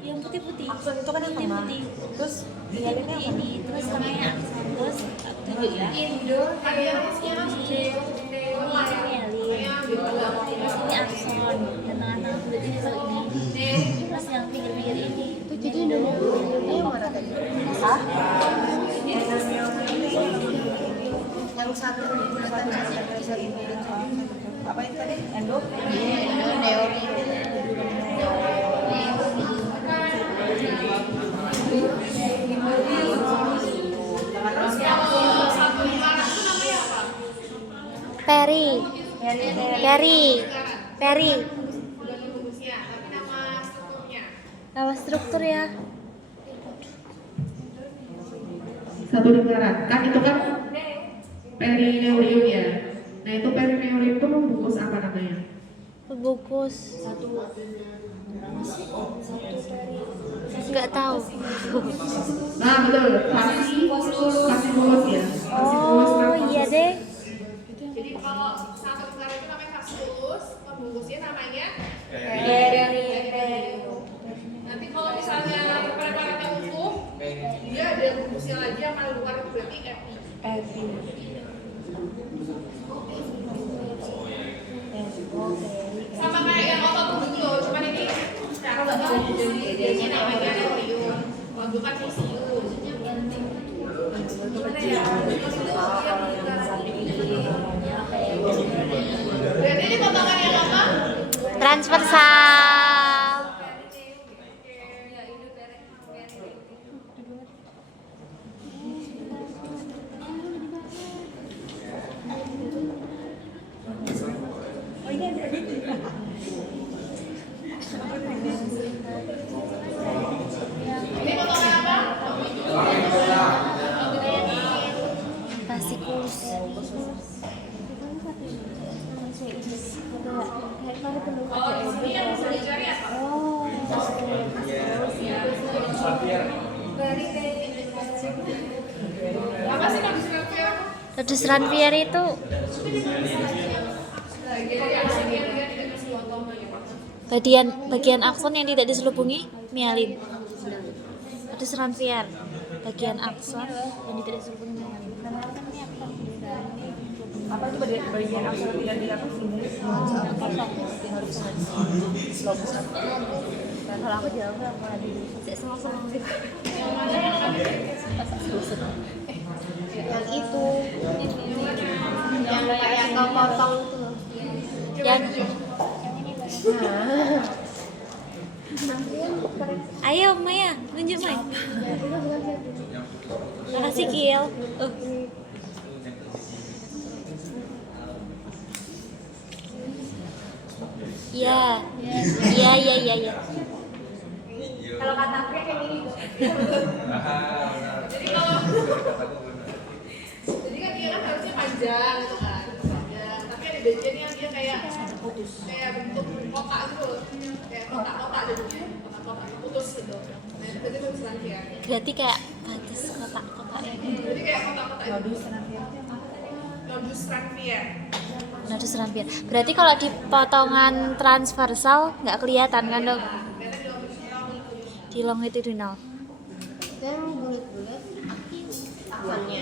Yang putih-putih. Akson itu kan yang sama. Putih. Terus mielinnya apa? Ini terus namanya terus tunjuk ya. Terus ini akson dan tengah-tengah bulat ini kalau ini. Terus yang pinggir-pinggir ini. Itu jadi endoneuriumnya yang mana tadi? Yang satu bulatan satu Apa itu tadi? Endo? Peri. bukan pembungkusnya, tapi nama strukturnya. Nama struktur ya. Satu lingkaran. Kan itu kan perineurium ya. Nah itu perineurium itu membungkus apa namanya? Pembungkus. Nggak tahu. Nah betul, fasciculus ya. Fasciculus Oh nervosus. iya deh. Jadi kalau satu lingkaran itu namanya fasciculus, pembungkusnya namanya nanti kalau misalnya preparatnya utuh, dia ada bungkusnya lagi yang paling luar itu berarti epi. Sama kayak yang otot tubuh loh, cuman ini secara ini namanya neurium, kalau bukan fisius. Gimana ya? Berarti ini potongan yang apa? Transversal. Ini potongan apa? Fasciculus. Kalau di sini yang bisa dicari apa? Apa sih kalau disuruh apa? Nodus renvier itu bagian akson yang tidak diselubungi mielin. Nodus renvier bagian akson yang tidak diselubungi mielin. Apa itu bagian akson tidak di atas ini? Dan kalau aku jawab apa di Selong-selong gitu. yang itu yang kayak kepotong tuh. Yang ayo Maya, nunjuk Maya. Makasih Kiel. Ya. Kalau kata Fria kayak gini. Jadi kan dia kan harusnya panjang gitu kan, panjang. Tapi ada bagian yang dia kayak bentuk kotak gitu, kayak kotak-kotak jadinya, kotak-kotak putus gitu. Nah itu berarti nodus renvier. Berarti kayak batas kotak-kotak ini. Jadi kayak kotak-kotak. Nodus nodus transfer. Nodus transfer. Berarti kalau di potongan transversal nggak kelihatan kan dok? Di longitudinal. Dan bulat-bulat aksonnya.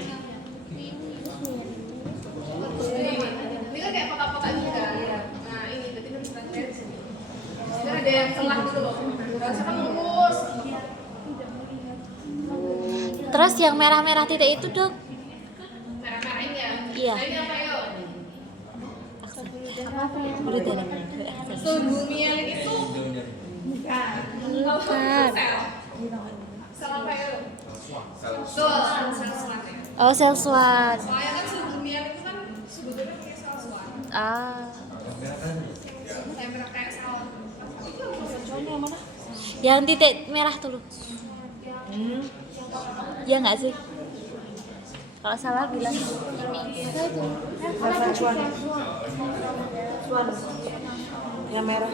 Ini kan kayak kotak-kotak juga ya. Nah ini berarti nodus transfer di sini. Ini ada yang celah gitu loh. Harusnya kan lurus. Terus yang merah-merah titik itu dok? Merah-merah ini ya. Iya. Nah, ini apa yuk? Udah dari Sebelumnya itu bukan. sel apa yuk? Sel SWAT ya. Oh sel SWAT. Soalnya kan sebelumnya itu kan sebetulnya pakai sel SWAT. Ah. Saya merah kayak sel. Yang titik merah tuh loh. Ya nggak sih? Kalau salah bilang. Swan. Yang merah.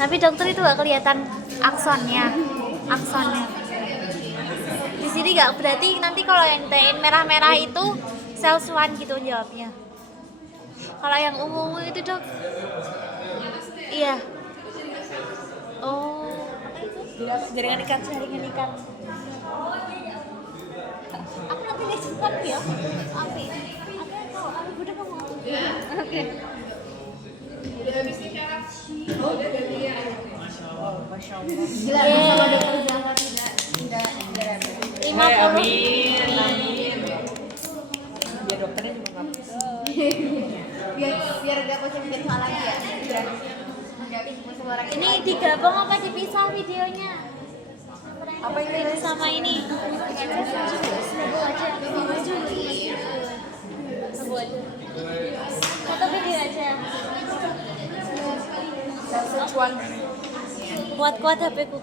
Tapi dokter itu nggak kelihatan aksonnya. Di sini nggak, berarti nanti kalau yang ditanyain merah-merah itu sel SWAT gitu jawabnya. Kalau yang ungu itu dok, iya. Oh, Jaringan ikan. jaringan ikan. Aku nanti lihat ya. Api. Aku udah kamu. Oke. Udah habis nih syarat. Udah ganti ya. Masya Allah. Gila, sama dokter Zahra tidak 50. Amin. Biar dokternya juga nggak biar gak pusing-pusing soal lagi ya. Gak pusing orang Ini digabung apa dipisah videonya? apa ini? Sama ini. Satu video aja. Swan. Kuat-kuat HP-ku.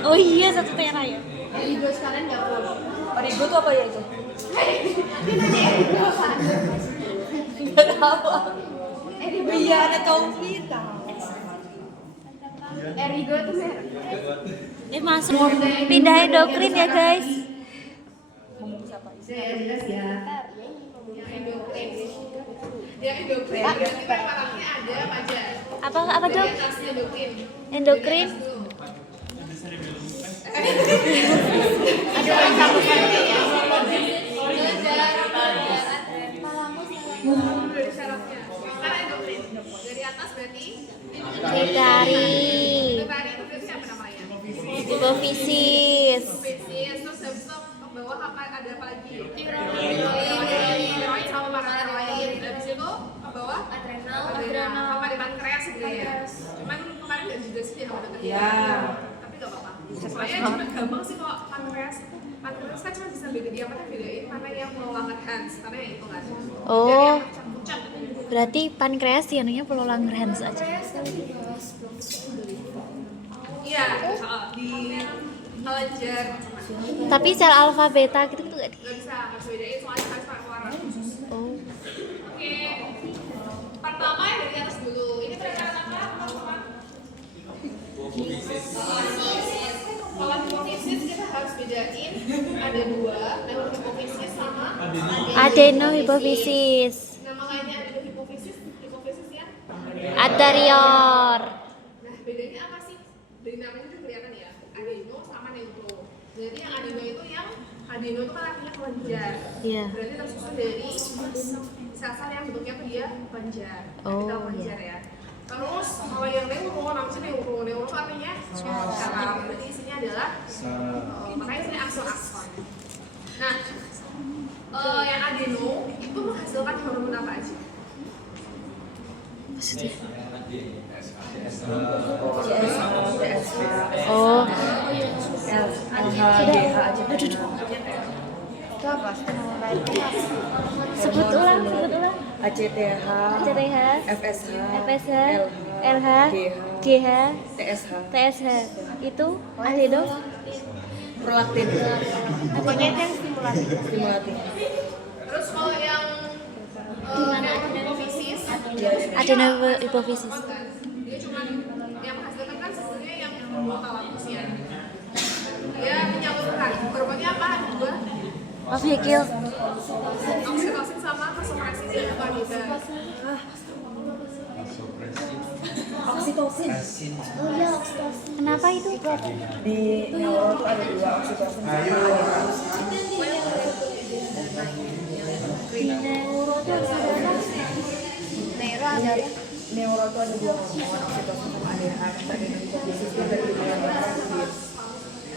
Oh iya, satu tera ya. Ego sekalian gak boleh. Origo tuh apa ya itu? Nggak tahu. Iya, ada tahu kita. Erigo tuh merah. Masuk pindah endokrin ya guys. Jelas ya. Yang endokrin berarti preparatnya ada apa aja? Apa dok? Yang atasnya endokrin. Endokrin. Ada orang satu ya. Dari syaratnya. Karena endokrin. Dari atas berarti Dari itu tadi itu berarti apa namanya? hipofisis. Spesies, terus habis itu ke bawah apa ada apa lagi? Tiroid sama paratiroid. Habis itu ke bawah adrenal sama di pankreas sebenarnya. Cuman kemarin nggak juga sih yang udah Ya. Tapi nggak apa-apa. Soalnya cuma gampang sih kok pankreas. Pankreas kan cuma bisa bedain mana yang mau Langerhans karena yang itu kan. Oh, berarti pankreas yang perlu Langerhans aja. Iya, di kelenjar Tapi sel alfa beta gitu nggak di? nggak bisa bedain soalnya harus pakai warna khusus. Oh. Oke, pertama yang dari atas dulu. Ini perkara apa? Kalau hipofisis kita harus bedain ada dua, hipofisis sama Adenohipofisis. nama lainnya adenohipofisis, hipofisis yang. Anterior. Nah bedanya apa sih? Dari namanya udah kelihatan ya. Adeno sama neutro. Jadi yang adeno itu adeno itu kan artinya kelenjar. Iya. Berarti tersusun dari sel-sel yang bentuknya apa dia? Kelenjar. Oh, Kita kelenjar ya. Terus kalau yang neuro, namanya neuro itu artinya saraf. Berarti isinya adalah makanya ini akson-akson. Nah, yang adeno itu menghasilkan hormon apa aja? Maksudnya? Oh. LH aja. Itu apa? Sebut ulang. ACTH, CTH, FSH, FSH, LH, LH, GH, TSH, TSH. Itu adeno prolaktin, adeno yang stimulatif. stimulatif. Terus kalau yang hipofisis, Adenohipofisis. dia cuma yang menghasilkan kan sebenarnya yang thalamus ya. Dia menyalurkan hormonnya apa? Dua, Ovikil. oksitosin sama vasopressin itu kan juga. Oksitosin. Oh iya, oksitosin. Kenapa itu? Di neuro tuh ada 2, oksitosin sama adenosin. Neuro tuh ada berapa? Neuro ada ya? Neuro tuh ada 2 hormon, oksitosin sama adenohipofisis itu dari neurotransmitter.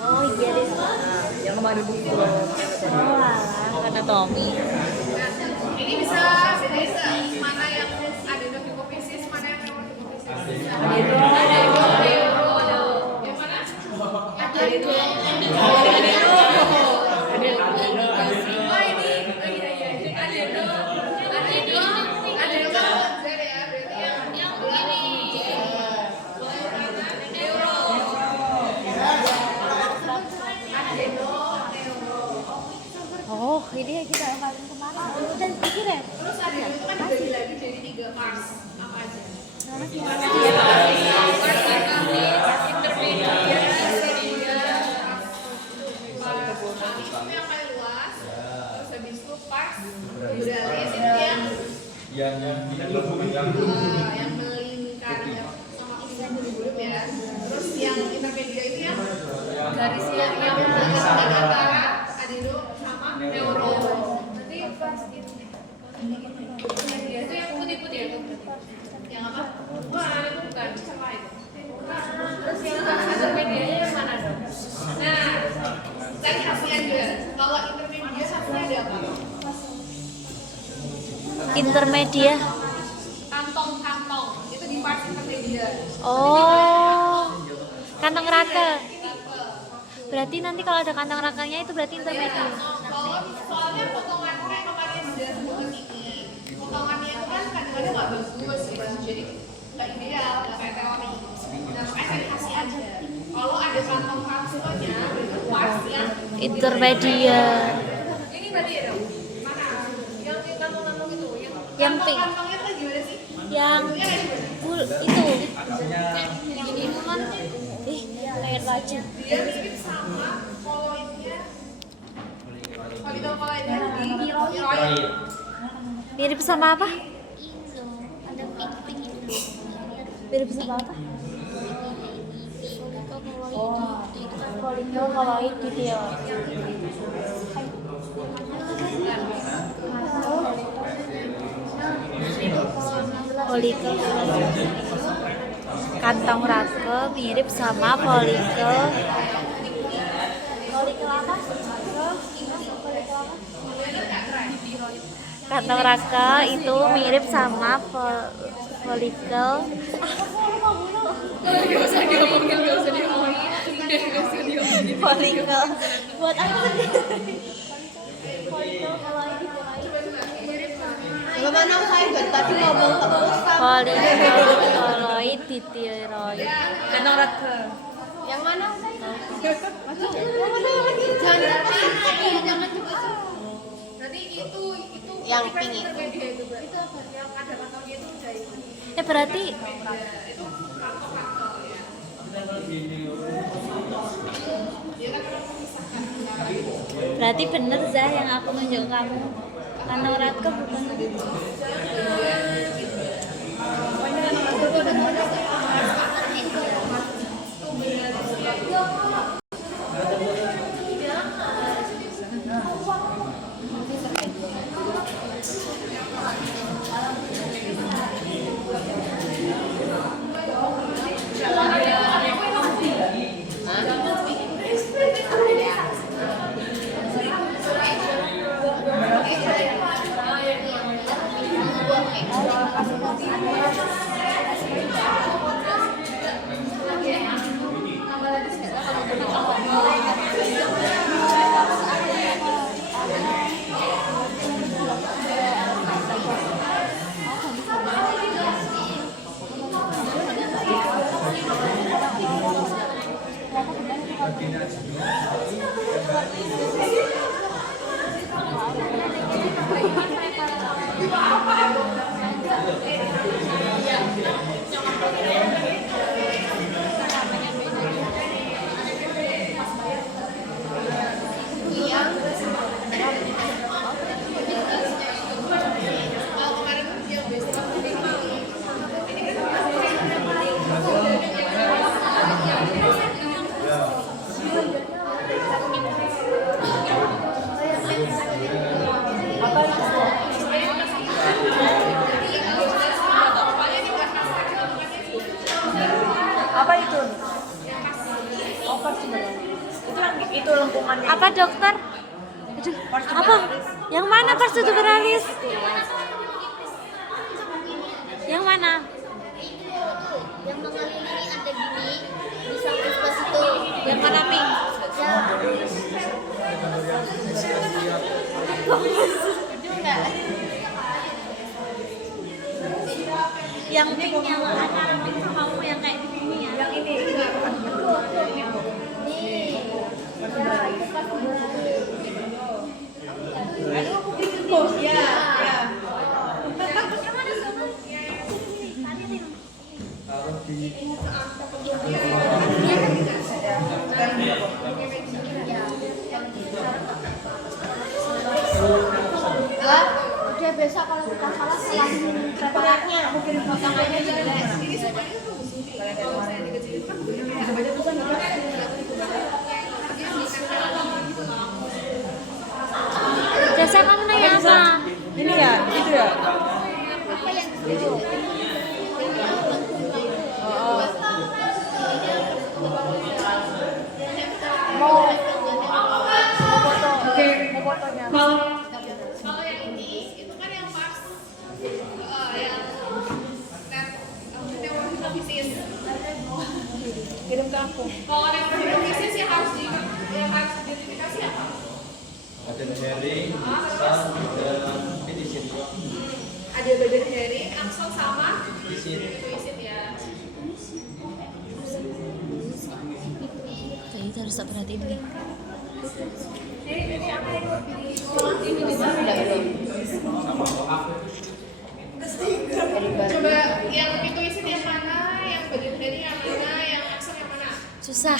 Oh iya deh. Nah, yang kemarin buku Oh alah, anatomi. Nah, ini bisa bedain nggak mana yang adenohipofisis, mana yang neurohipofisis? Yang Oh, ini yang kita paling kemarin. Dan pikir ya? terus adeno itu kan dibagi lagi jadi 3 parts. Apa aja? Itu yang paling luas. Terus habis itu parts duralis itu yang melingkar ya, sama yang bulu-bulu ya. Terus yang intermedia itu yang garis yang melingkar antara adeno sama neuro. Nanti pas intermedia itu yang putih-putih ya. Yang apa? Wah, itu bukan salah itu. Terus yang intermedianya yang mana dong? Nah, tadi hasilnya juga. Kalau intermedia hasilnya ada apa? Intermedia. Kantong-kantong itu di part intermedia. Oh, kantong raka. Berarti nanti kalau ada kantong rakanya itu berarti intermedia. Kalau soalnya potongannya kayak kemarin sudah sebutkan ini, potongannya itu kan kadang-kadang nggak bagus gitu, jadi nggak ideal, nggak kayak teori. Nah, makanya cari kasih aja. Kalau ada kantong kapsulnya, itu pasnya Intermedia. ini berarti ya dong? Mana? Yang kantong-kantong itu, Yang pink. kantong-kantongnya tuh gimana sih? Yang Bentuknya kayak gimana? itu. Yang ini ih, leher aja. Dia mirip sama koloidnya. Koloidnya di tiroid. Mirip sama apa? Indo. Ada pink-pink itu. Mirip sama apa? Polikoloid di tiroid. Folikel. Kantong raka mirip sama folikel. Folikel apa? Kantong raka itu mirip sama folikel. Folikel. Buat apa sih? Folikel kalau ini Gimana saya tadi ngomong terus Polikoloid di tiroid. kantong raka. Yang mana? Yang mana lagi? Jangan coba. Berarti itu Yang versi pink itu. intermedia itu, Mbak. Itu apa? Yang ada kantongnya itu udah itu. Berarti Itu kantong-kantong ya. Dia kan memisahkan. berarti bener Zah yang aku nunjuk kamu. Kantong raka bukan. dokter? Aduh, apa? Yang mana parsiduralis? Yang mana? Yang mengelilingi ada gini di samping sebelah situ. Yang mana pink? Ya. Yang pink yang antara pink sama ungu yang kayak di sini ya. Yang ini Nih. Ya, itu parsiduralis. aduh aku bingung ya ya Udah biasa kalau kita salah salahin preparatnya. Potongannya jelek. ini semuanya tuh kalau saya dikecilin kan bentuknya kayak ada banyak tulisan gitu Jasa kamu nanya apa? Ini ya, itu ya. Apa yang itu? Oke, kalau kalau yang ini itu kan yang pas yang net hipnosis Kirim ke aku. kalau net hipnosis yang harus identifikasi apa? Ada herring, pisang, dan pitisin. Ada badan herring, akson sama Pitisin. tulisin ya. Jadi harus tak perhatiin nih. Ini apa yang coba yang tulisin yang mana, yang badan herring yang mana, yang akson yang mana? Susah.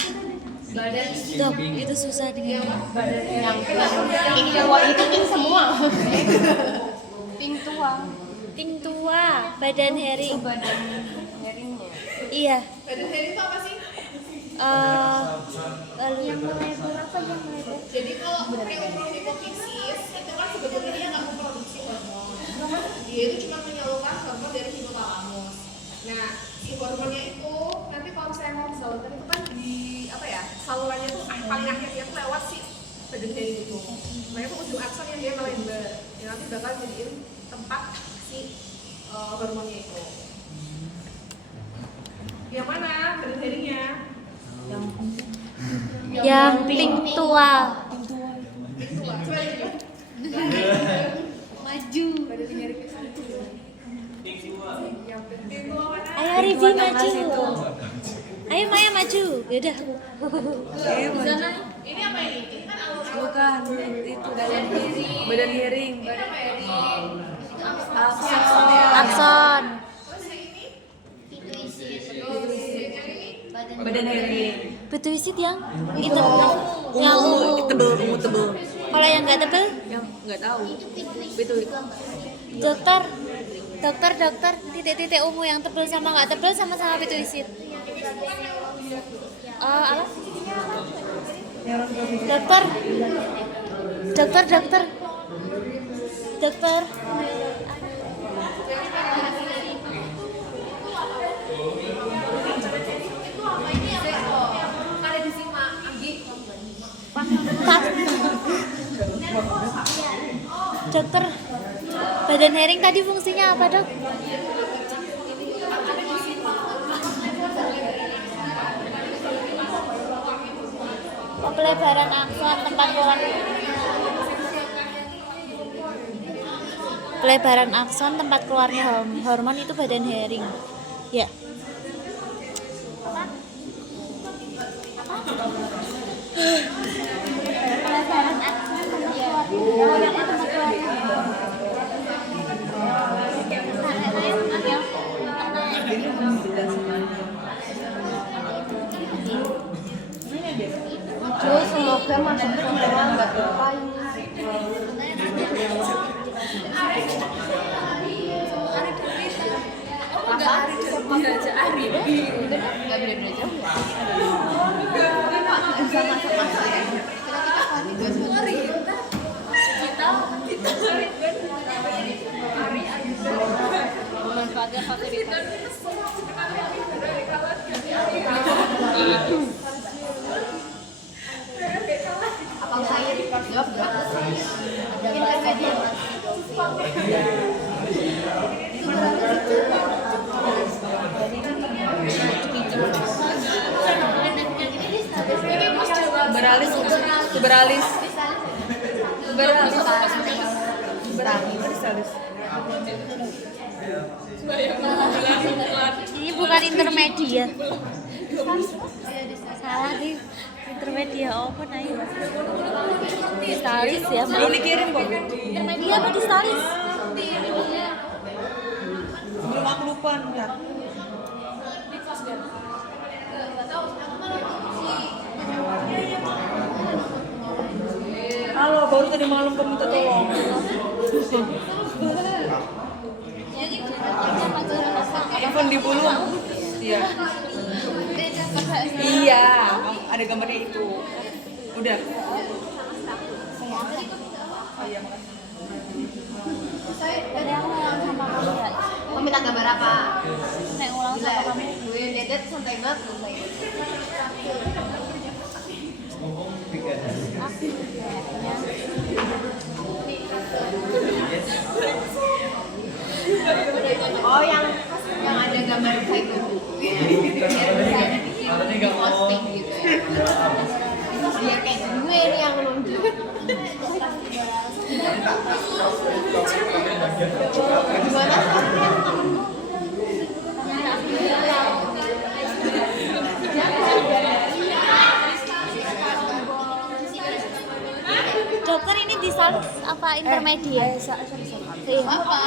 Dok, itu susah dengan Ini yang warna pink semua. Pink tua. pink tua, badan herring. Badan heringnya. Iya. Badan herring itu apa sih? Lalu Yang melebar apa yang melebar? Jadi kalau preumur hipofisis itu kan sebetulnya dia nggak memproduksi hormon. Dia itu cuma menyalurkan hormon dari hipotalamus. Nah, si hormonnya itu nanti kalau misalnya mau disalurkan itu kan di apa ya? Salurannya tuh paling akhirnya tuh lewat si badan herring itu. Makanya itu ujung akson yang dia melebar. Yang nanti bakal jadiin tempat si hormonnya itu. Yang mana badan herringnya? yang pink tua. Itu coba lihat. Maju. Badan herring itu. Yang penting itu mana? Ayo Rivi maju. Ayo Maya maju. Yaudah. Ini apa ini? Ini kan alur-alur. Bukan, itu badan hering. Badan herring. Akson. Terus yang ini? Badan hering. Betuisit yang hitam. Yang ungu. Tebel. Kalau yang nggak tebel, Yang nggak tahu. Itu. dokter, titik-titik ungu yang tebel sama nggak tebel sama-sama betuisit. Apa? Dokter. Dokter, badan herring tadi fungsinya apa, Dok? Pelebaran akson tempat keluar. Pelebaran akson tempat keluarnya hormon itu badan herring. Ya. Pelebaran akson tempat keluarnya tempat keluarnya. Terus semoga masuk semua nggak lupain. Nggak beda-beda jauh ya. Bisa masak-masak ya. Memanfaatkan fasilitas. Apa saya Intermedia mas. Beralis Ini bukan intermedia. Salah nih. Intermedia open ayo. Distalis ya. belum dikirim kok. Intermedia apa distalis? Belum, aku lupa ntar. Halo, baru tadi malam kamu minta tolong. Event di Bulu. Iya. Iya, ada gambarnya itu. Udah. Oh iya, makasih. Mau minta gambar apa? Nek ulang sama kamu. Gue dedet santai banget. Oh yang ada gambar kayak gitu. Biar bisa di posting gitu ya. Biar kayak gue nih yang nunjuk. Gimana? Dokter ini distalis apa intermedia? Apa?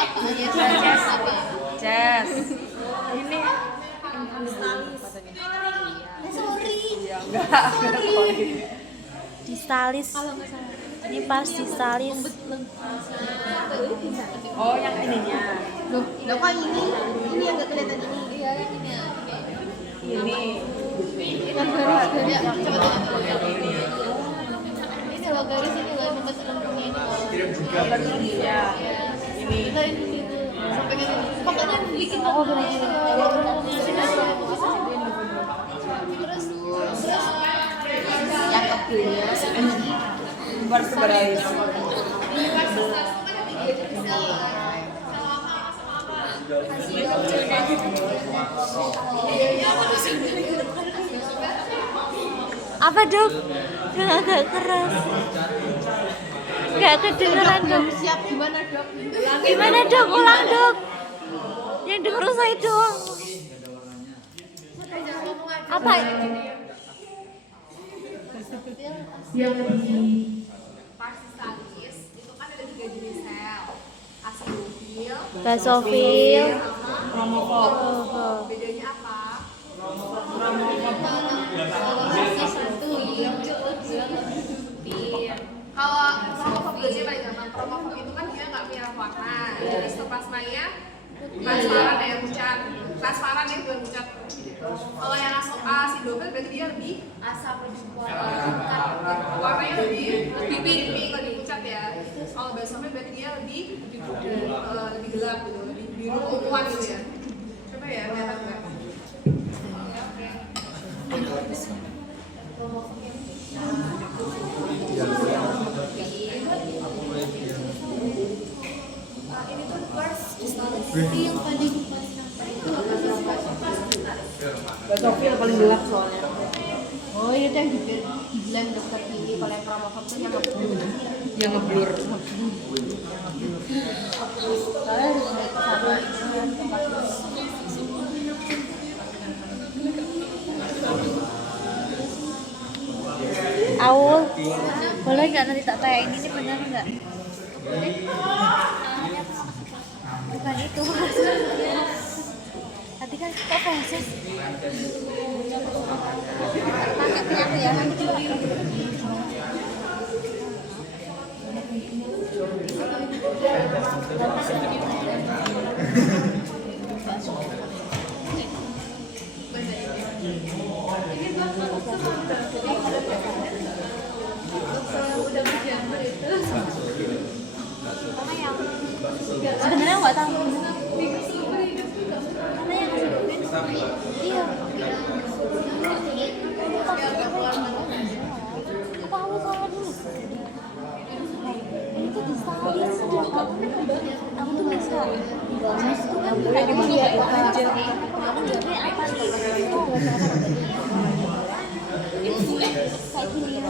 Jess. Ini Distalis. Ini pas distalis. oh yang ininya. Loh, kok ini yang gak kelihatan ini. Iya, ini. Ini. Yang garis ya, coba ini loh garis ini loh nomor selengkungnya ini loh. Ya. Ini. Kita ini sampai kan pokoknya bikin aku terus yang kebelnya Beralis. Apa dok? Yang agak keras. Gak kedengeran dok. siap gimana dok? Gimana dok? Ulang dok. Yang denger saya doang. Apa? Yang lebih Parsistalis itu kan ada 3 jenis sel. Asidofil, Basofil. bedanya apa? Kalau kromofil biasanya paling gampang. Kromofil itu kan dia nggak merah warna. Jadi stoplasmanya transparan ya, pucat. Transparan ya, bukan pucat. Kalau yang asidofil berarti dia lebih asam, lebih warnanya lebih pink, lebih pucat ya. Kalau basofil berarti dia lebih lebih gelap gitu, lebih biru unguan gitu ya. Coba ya, kelihatan nggak? Basofil paling gelap soalnya. Oh ini tuh yang dibilang dokter ini kalau yang promofil tuh yang ngeblur. Yang ngeblur. Soalnya harus naik ke sana. Aul, boleh nggak nanti tak tanya ini benar nggak? Bukan itu. Tadi kan kok proses? Pakai punya aku ya. Sebenarnya nggak tahu. Mana yang iya. Apa aku salah dulu? Aku tuh bisa. Mas tuh kan kayak dia aja. Aku jadi apa sih? Kayak gini ya,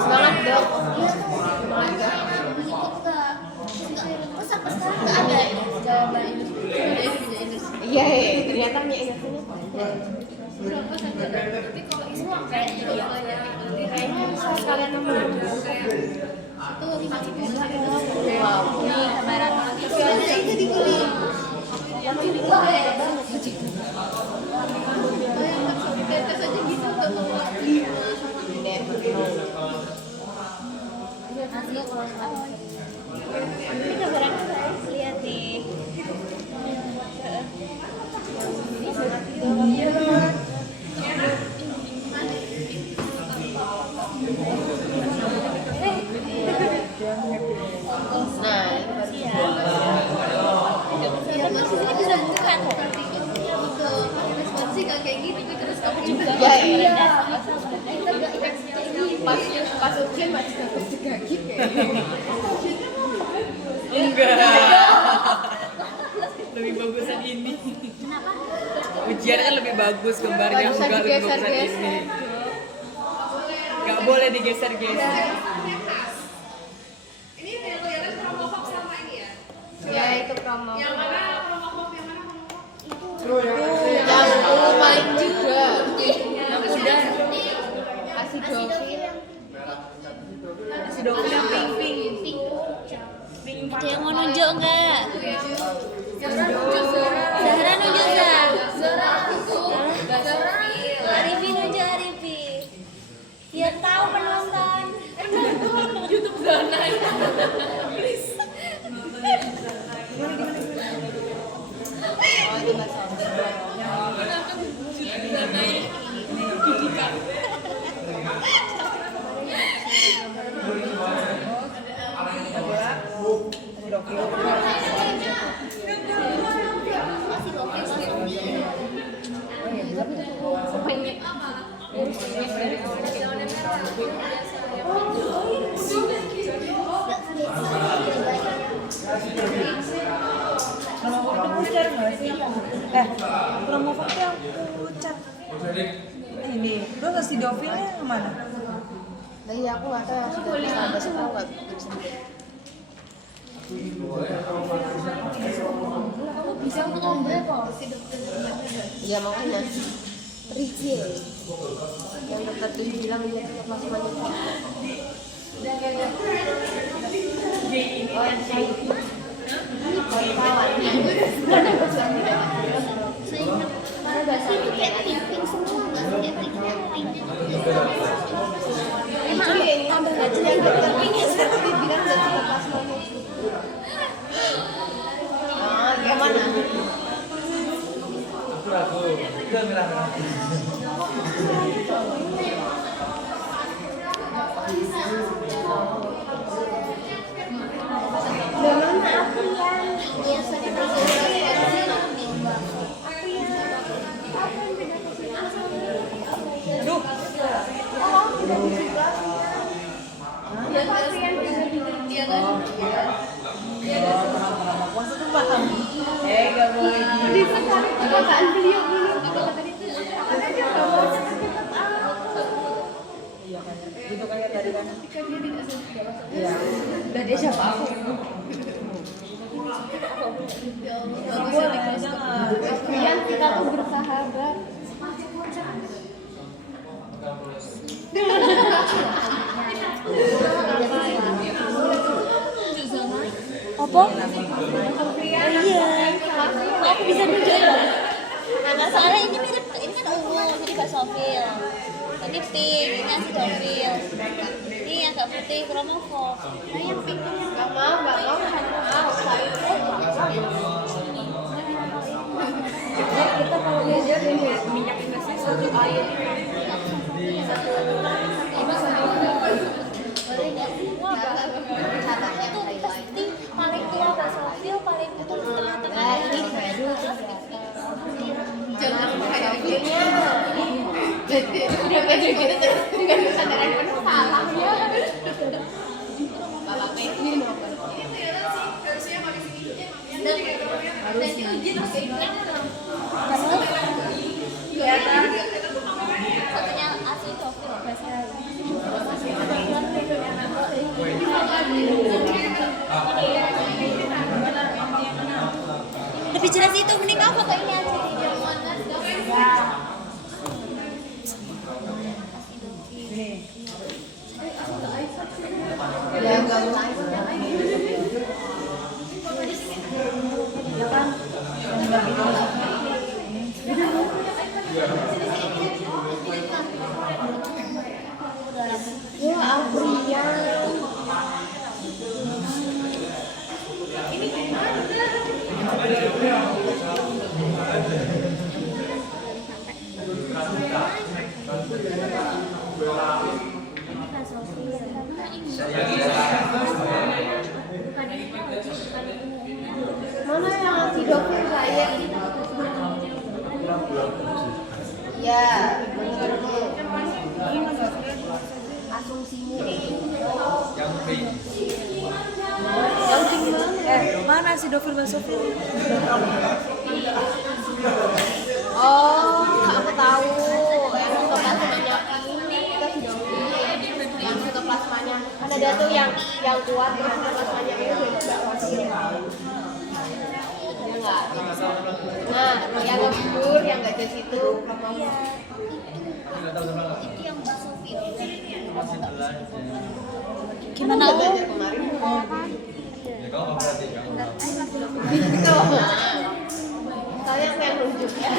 Semangat dok. Iya, ternyata Mia Indonesia. Sekalian nomor. Wow, ini kamera ini gambaran lihat nih. Nah, ya iya. Pas ujian masih dapat segagi kayaknya. Lebih bagusan ini. Ujian kan lebih bagus gambarnya, Bagusan enggak lebih bagusan digeser-geser. ini. Gak boleh digeser-geser. Ini yang kelihatan promo sama ini ya. Ya itu promo. Yang mana promo yang mana promo? Yang paling juga. Yang udah kasih dofil. Si Dovi yang pink. Ada yang mau nunjuk enggak? Zahra nunjuk enggak? Arifi nunjuk Arifi. Biar tahu penonton. YouTube Zona. Oh itu nggak sampai. Promo foto aku cat. Ini, terus si Dovil-nya kemana? Nah iya aku nggak tahu yang sudah bisa besok aku nggak bisa. Bisa ngombe kok. Iya makanya. Riji. Yang dokter tuh bilang dia tetap masih banyak. Emang ada nggak sih yang dokter ini bilang dia tetap masih banyak. Ah, gimana? Aku itu merah-merah. Maksudnya paham? Gak boleh gitu. Apaan beliau dulu? Iya kan, gitu kayak tadi kan. Iya. Udah dia siapa aku? Yang kita tuh bersahabat. Apa? Oh iya. Aku bisa nunjuk ya. Nah, soalnya ini mirip, ini kan ungu, jadi Kak Sofil. Ini pink, ini asidofil. Ini agak putih. putih kromofob. Nah, yang pink tuh yang Nggak mau saya Kita kalau belajar ini minyak Indonesia satu air. caranya Itu pasti paling tua basofil, paling itu tengah-tengah. nah ini baru Jangan kayak gini. jadi udah baju gitu terus dengan kesadaran penuh salah ya salah ini Harusnya mau di sini. Dan diuji terus satunya asidofil lebih jelas itu, mending kamu foto ini aja. ya nggak mau ya Aprilia mana yang asidofil saya ya asumsimu Yang pink. yang gimana Mana si Dovil Basofil? oh aku tahu yang sitoplasmanya ini kita sudah yang sitoplasmanya kan ada tuh yang kuat terus sitoplasmanya itu udah fosil dia nggak nah yang ngebur yang nggak jadi itu itu yang basofil. Gimana udah Om? belajar kemarin Ya kamu nggak berarti kamu. gitu saya yang nunjuk ya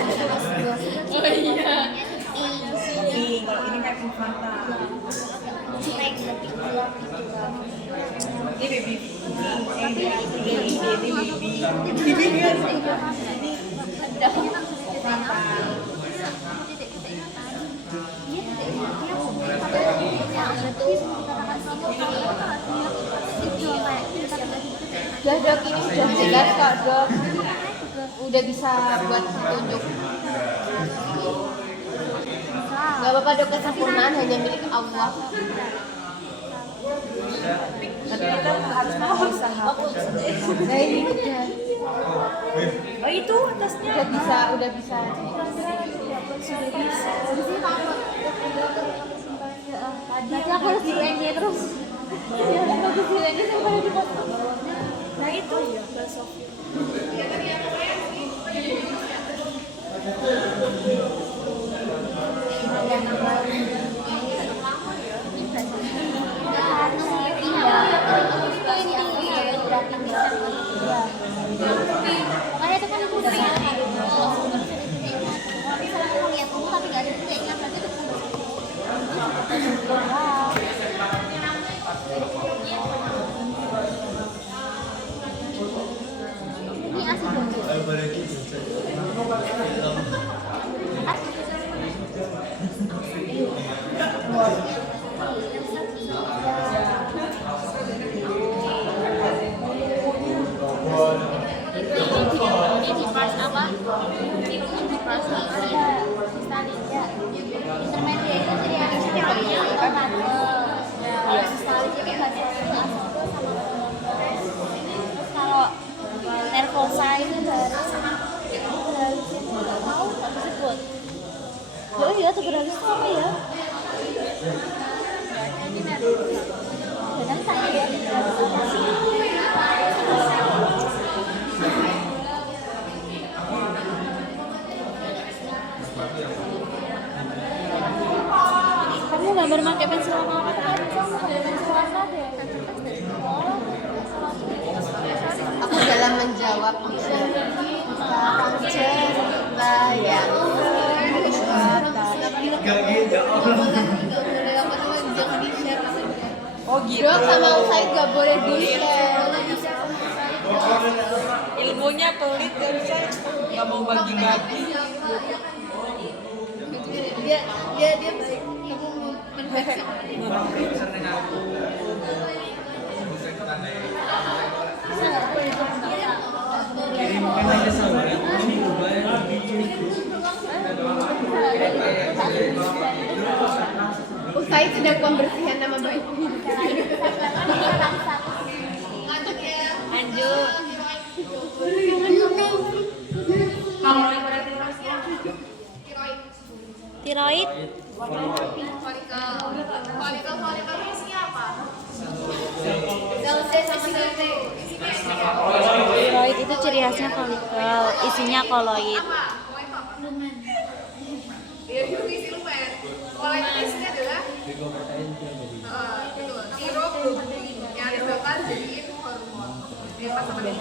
Oh iya. Ini kalau ini kan infanta. Snack lebih gelap gitu kan. Ini baby. Ini baby. Udah dok ini udah jelas kok dok udah bisa buat petunjuk nggak apa-apa dok kesempurnaan hanya milik Allah Tapi kita harus mau usaha. nah ini udah Oh itu atasnya. udah bisa Berarti aku harus di UNJ terus. Ya, bagus di UNJ sampai di pos. Nah itu Basofil. Makanya itu kan aku udah salah. Misalnya aku lihat kamu tapi nggak ada juga ingat berarti itu ini asli dong. Ini di price apa? Di price apa? Study ya. Intermediate itu jadi yang istilahnya atau tante. Ya, study itu baca terus kalau nervosa itu generalis itu nggak tahu nggak disebut. Oh iya, tuh generalis itu apa ya? Generalis saya ya. Kamu nggak berpakai pensil warna kan? Pensil warna deh. aku dalam menjawab Gak gitu. gitu. Dok sama Usaid gak boleh di-share. Ilmunya pelit ya, saya nggak mau bagi-bagi. Dia baik. Kamu menfleksi. Kirimkan aja sama ini Usaid sedang pembersihan nama baik. Lanjut. Kalau yang pada tiroidnya apa? Tiroid. Folikel ini isinya apa? Tiroid itu ciri khasnya folikel, isinya koloid. Apa? Lumen. Iya, itu isi lumen. Kalau itu isinya adalah tiroglobulin yang disebabkan jadiin hormon. Dia pas sama dia.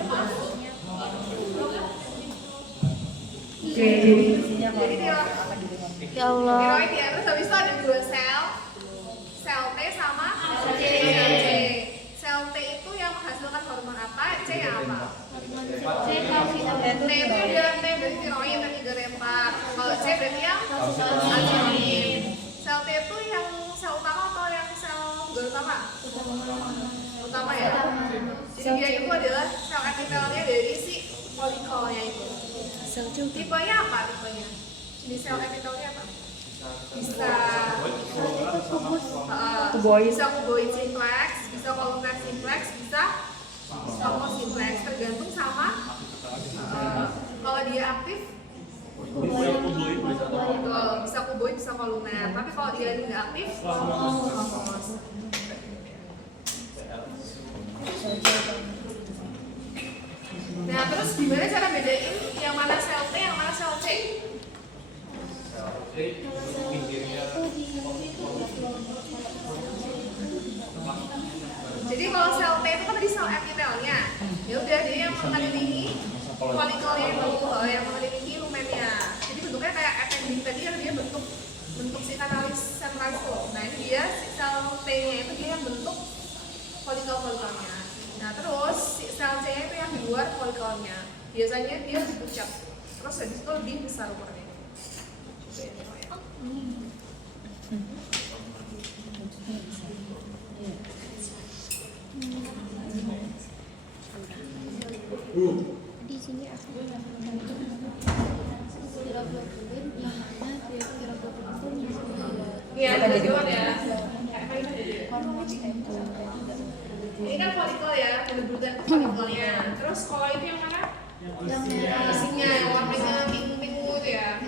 Oke, jadi Jadi Ya Allah. tiroid ya, terus habis itu ada dua sel T sama sel C. Sel T itu yang menghasilkan hormon apa? C yang apa? T itu adalah T berarti tiroid yang 3 dan 4. Kalau C berarti yang albumin. Sel T itu yang sel utama atau yang sel gak utama? Utama ya. Jadi dia itu adalah sel epitelnya dari si folikelnya itu. Tipenya apa tipenya? Jenis sel epitelnya apa? Bisa bisa kuboid simplex, bisa kolumnar simplex, bisa stomos simplex, tergantung sama kalau dia aktif bisa kuboid bisa kolumnar, tapi kalau dia tidak aktif stomos. Nah terus gimana cara bedain yang mana sel T yang mana sel C? Jadi kalau sel T itu kan tadi sel epitelnya, ya udah dia yang mengelilingi folikelnya itu, yang mengelilingi lumennya. Jadi bentuknya kayak appendix tadi yang dia bentuk si kanalis sentral itu. Nah ini dia si sel T-nya itu dia yang bentuk folikel-folikelnya. Nah terus si sel C-nya itu yang di luar folikelnya. Biasanya dia lebih pucat, terus habis itu lebih besar ukurannya. Di sini aku Iya, tujuan ya. Ini kan folikel ya, penyebutan folikelnya. Terus kalau itu yang mana? Yang isinya, yang warnanya pingu-pingu itu ya.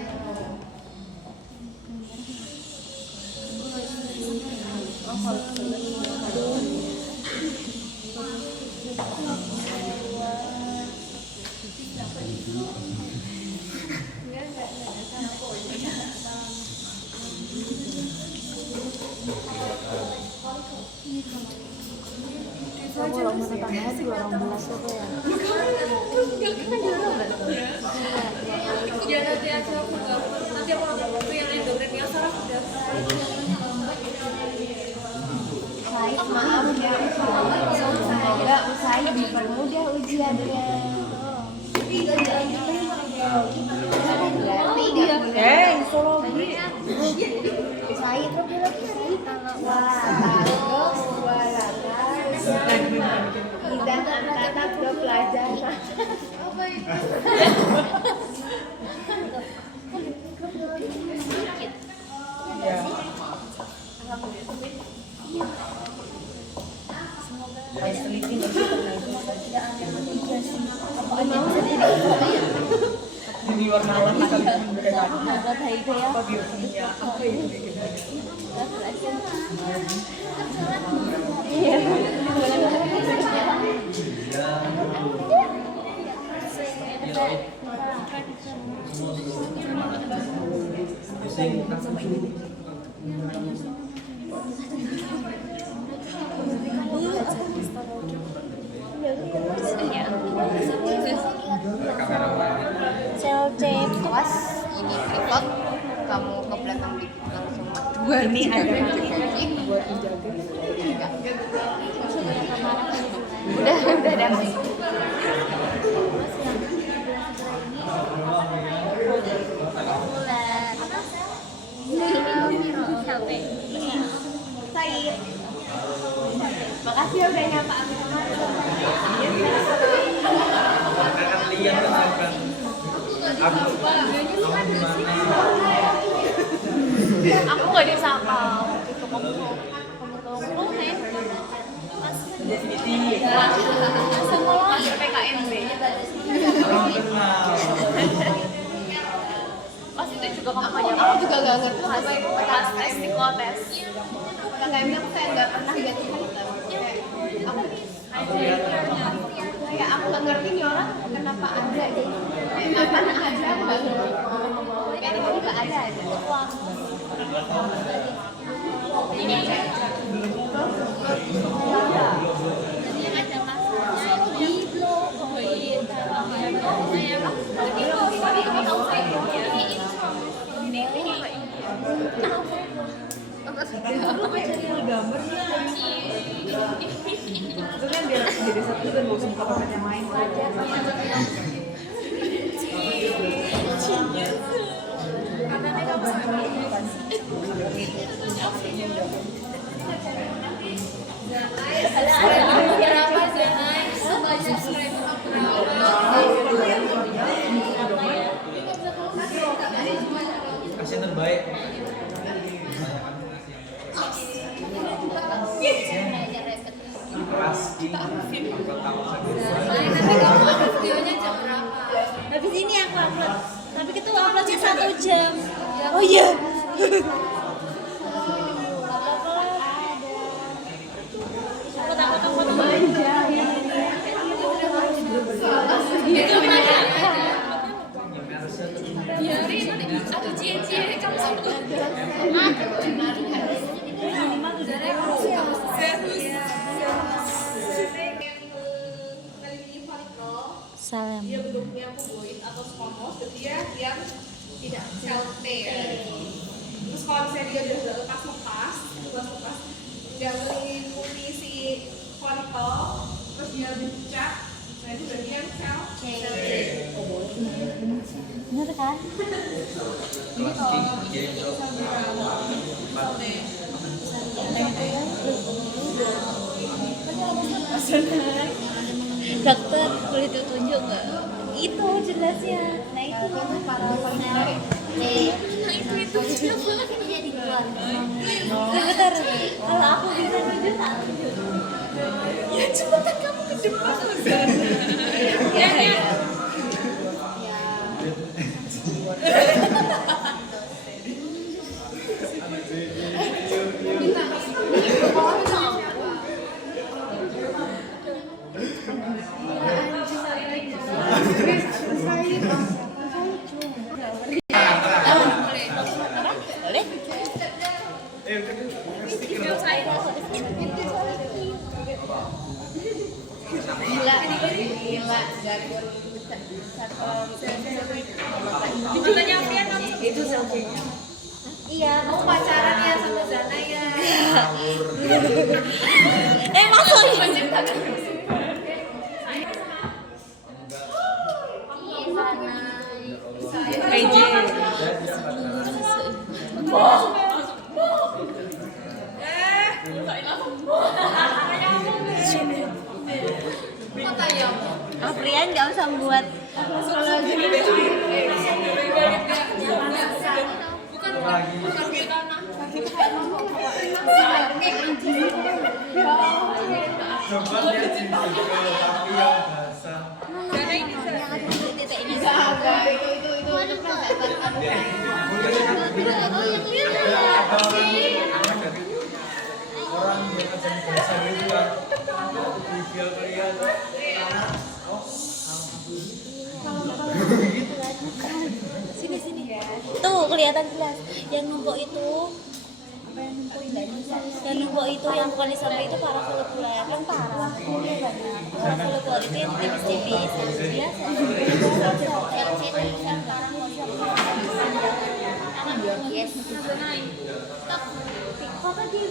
kalau mau tanggalnya 12 apa ya? Ya nanti aja aku waktu yang endokrinnya saraf udah. Usaid maaf ya, semoga Usaid dipermudah ujiannya. Histologi. Usaid lebih lagi dan angkatan ke pelajaran. Ini warna-warna kali mereka. Apa biokimia? Apa itu? Sel C Pas ini tripod, kamu ke belakang dikit langsung. Ini ada buat menjaga. dance. Said. Makasih ya udah nyapa aku kemarin. Akan lihat kan. Aku nggak disapa. Itu kamu nih. Semua PKMB. Orang kenal. Pas itu juga kamu banyak. Aku juga nggak ngerti pas tes psikotes. PKMB aku kayak nggak pernah ganti filter. Kayak aku nggak ngerti nih orang kenapa ada gitu. Kenapa ada aku nggak ngerti. Kayak tiba-tiba ada aja. Ini Jadi yang ada masanya di blog Itu kan biar jadi satu dan gak usah buka paket yang lain. Kasih yang terbaik. Pasti. Habis ini aku upload. Tapi itu uploadnya 1 jam. Oh iya. Foto-foto manja. Salam. Dia bentuknya kuboid atau squamous, berarti dia yang tidak sel T ya. Terus kalau misalnya dia udah lepas, nggak meliputi si folikel, terus dia bercak, nah itu berarti yang sel T. Bener kan? Ini kalau sel T. Dokter boleh ditunjuk nggak? Itu jelasnya. Nah itu para peneliti. Nah itu jelas ini jadi keluar. Sebentar. Kalau aku bisa tunjuk tak? Ya cepetan kamu ke depan ya. gila dari 2001 itu selfie. Iya. Mau pacaran ya sama Zana ya? Maksudnya. Aprian nggak usah buat Coba lihat single tapi yang basah. Orang yang macam basah gitu kan. Video kalian. sini. Tuh kelihatan jelas. Yang numpuk itu yang numpuk itu yang bukan disampai itu parafolikuler kan parah. Parafolikuler itu yang tipis-tipis biasa. Yang tipis yang parafolikuler. Yes. Stop. Apa di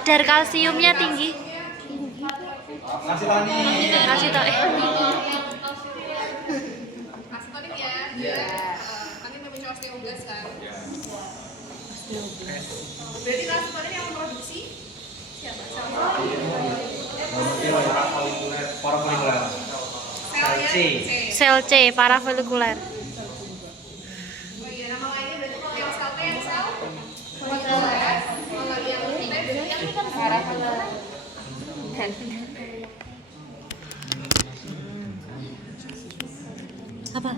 Kadar kalsiumnya tinggi. Kasih tani. Kasih tau. Kasih tonik ya. Iya. Nanti memicu osteogas kan. Berarti kasih tonik yang memproduksi siapa? Parafolikuler. Selnya C. Sel C, parafolikuler. Oh iya, nama lainnya berarti kalau yang sel T yang sel folikuler, kalau yang T yang parafolikuler. Apa?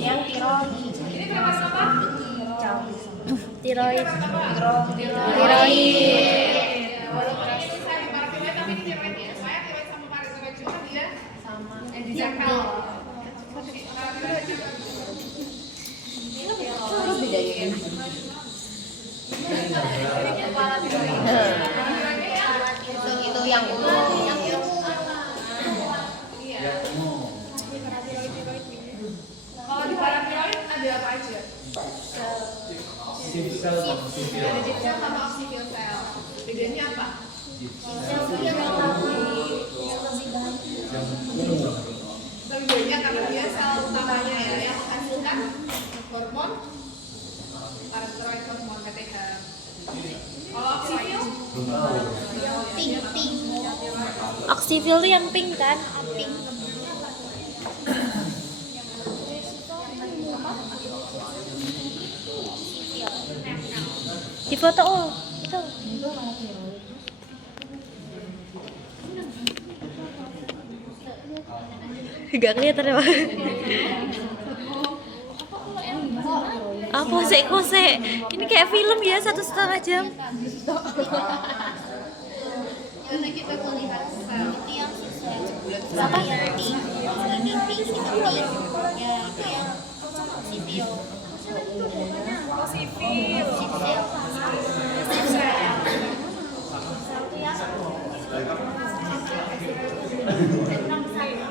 Yang tiroid. Ini berapa apa? Tiroid. Tiroid. Walaupun ini saya paratiroid tapi ini tiroid ya. Saya tiroid sama paratiroid cuma dia sama. Di jangkau. Terus bedanya. Itu yang umum. Kalau di paratiroid ada apa aja? Sel sama sel. Ada sel sama oxygen sel. Bedanya apa? Lebih banyak karena dia sel utamanya ya yang menghasilkan hormon paratiroid hormon PTH. Kalau oksifil? Pink. Oksifil tuh yang pink kan? Pink. Di foto itu. Gak kelihatan ya, Pak? Apa sih kose? Ini kayak film ya 1,5 jam. Karena kita melihat sel. Apa? Ini pink, itu pink. Ya, itu yang oksifil.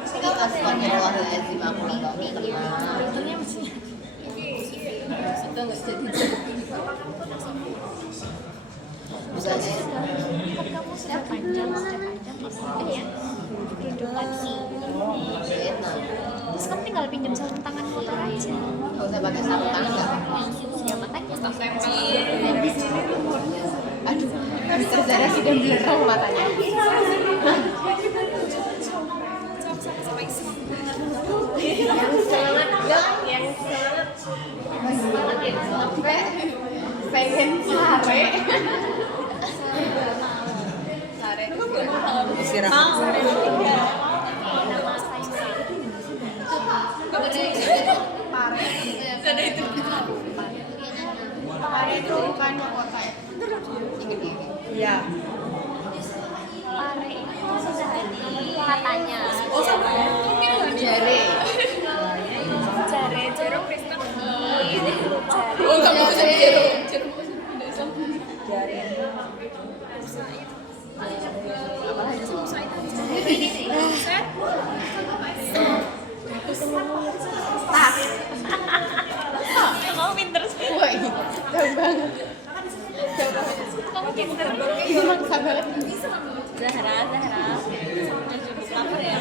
Ini kasuannya luar enzim aktif. Sudah nggak jadi. Bisa aja. Sejak panjang ya. Produksi. Enak. Terus kamu tinggal pinjam sarung tangan motor aja. Nggak usah pakai sarung tangan nggak? Ya makanya Aduh, Mister Zara sudah belerang matanya. Yang semangat enggak? Yang semangat ya sampai pengen sare. Sare istirahat. Pare itu bukannya kota ya? Iya. pare itu sudah katanya. Oh, jare. Jare jeruk Kristen. Oh, nggak mau jeruk. Jare. Kamu pinter sih. Woi, jauh banget. Kamu pinter. Itu maksa banget. Zahra. Cukup lapar ya.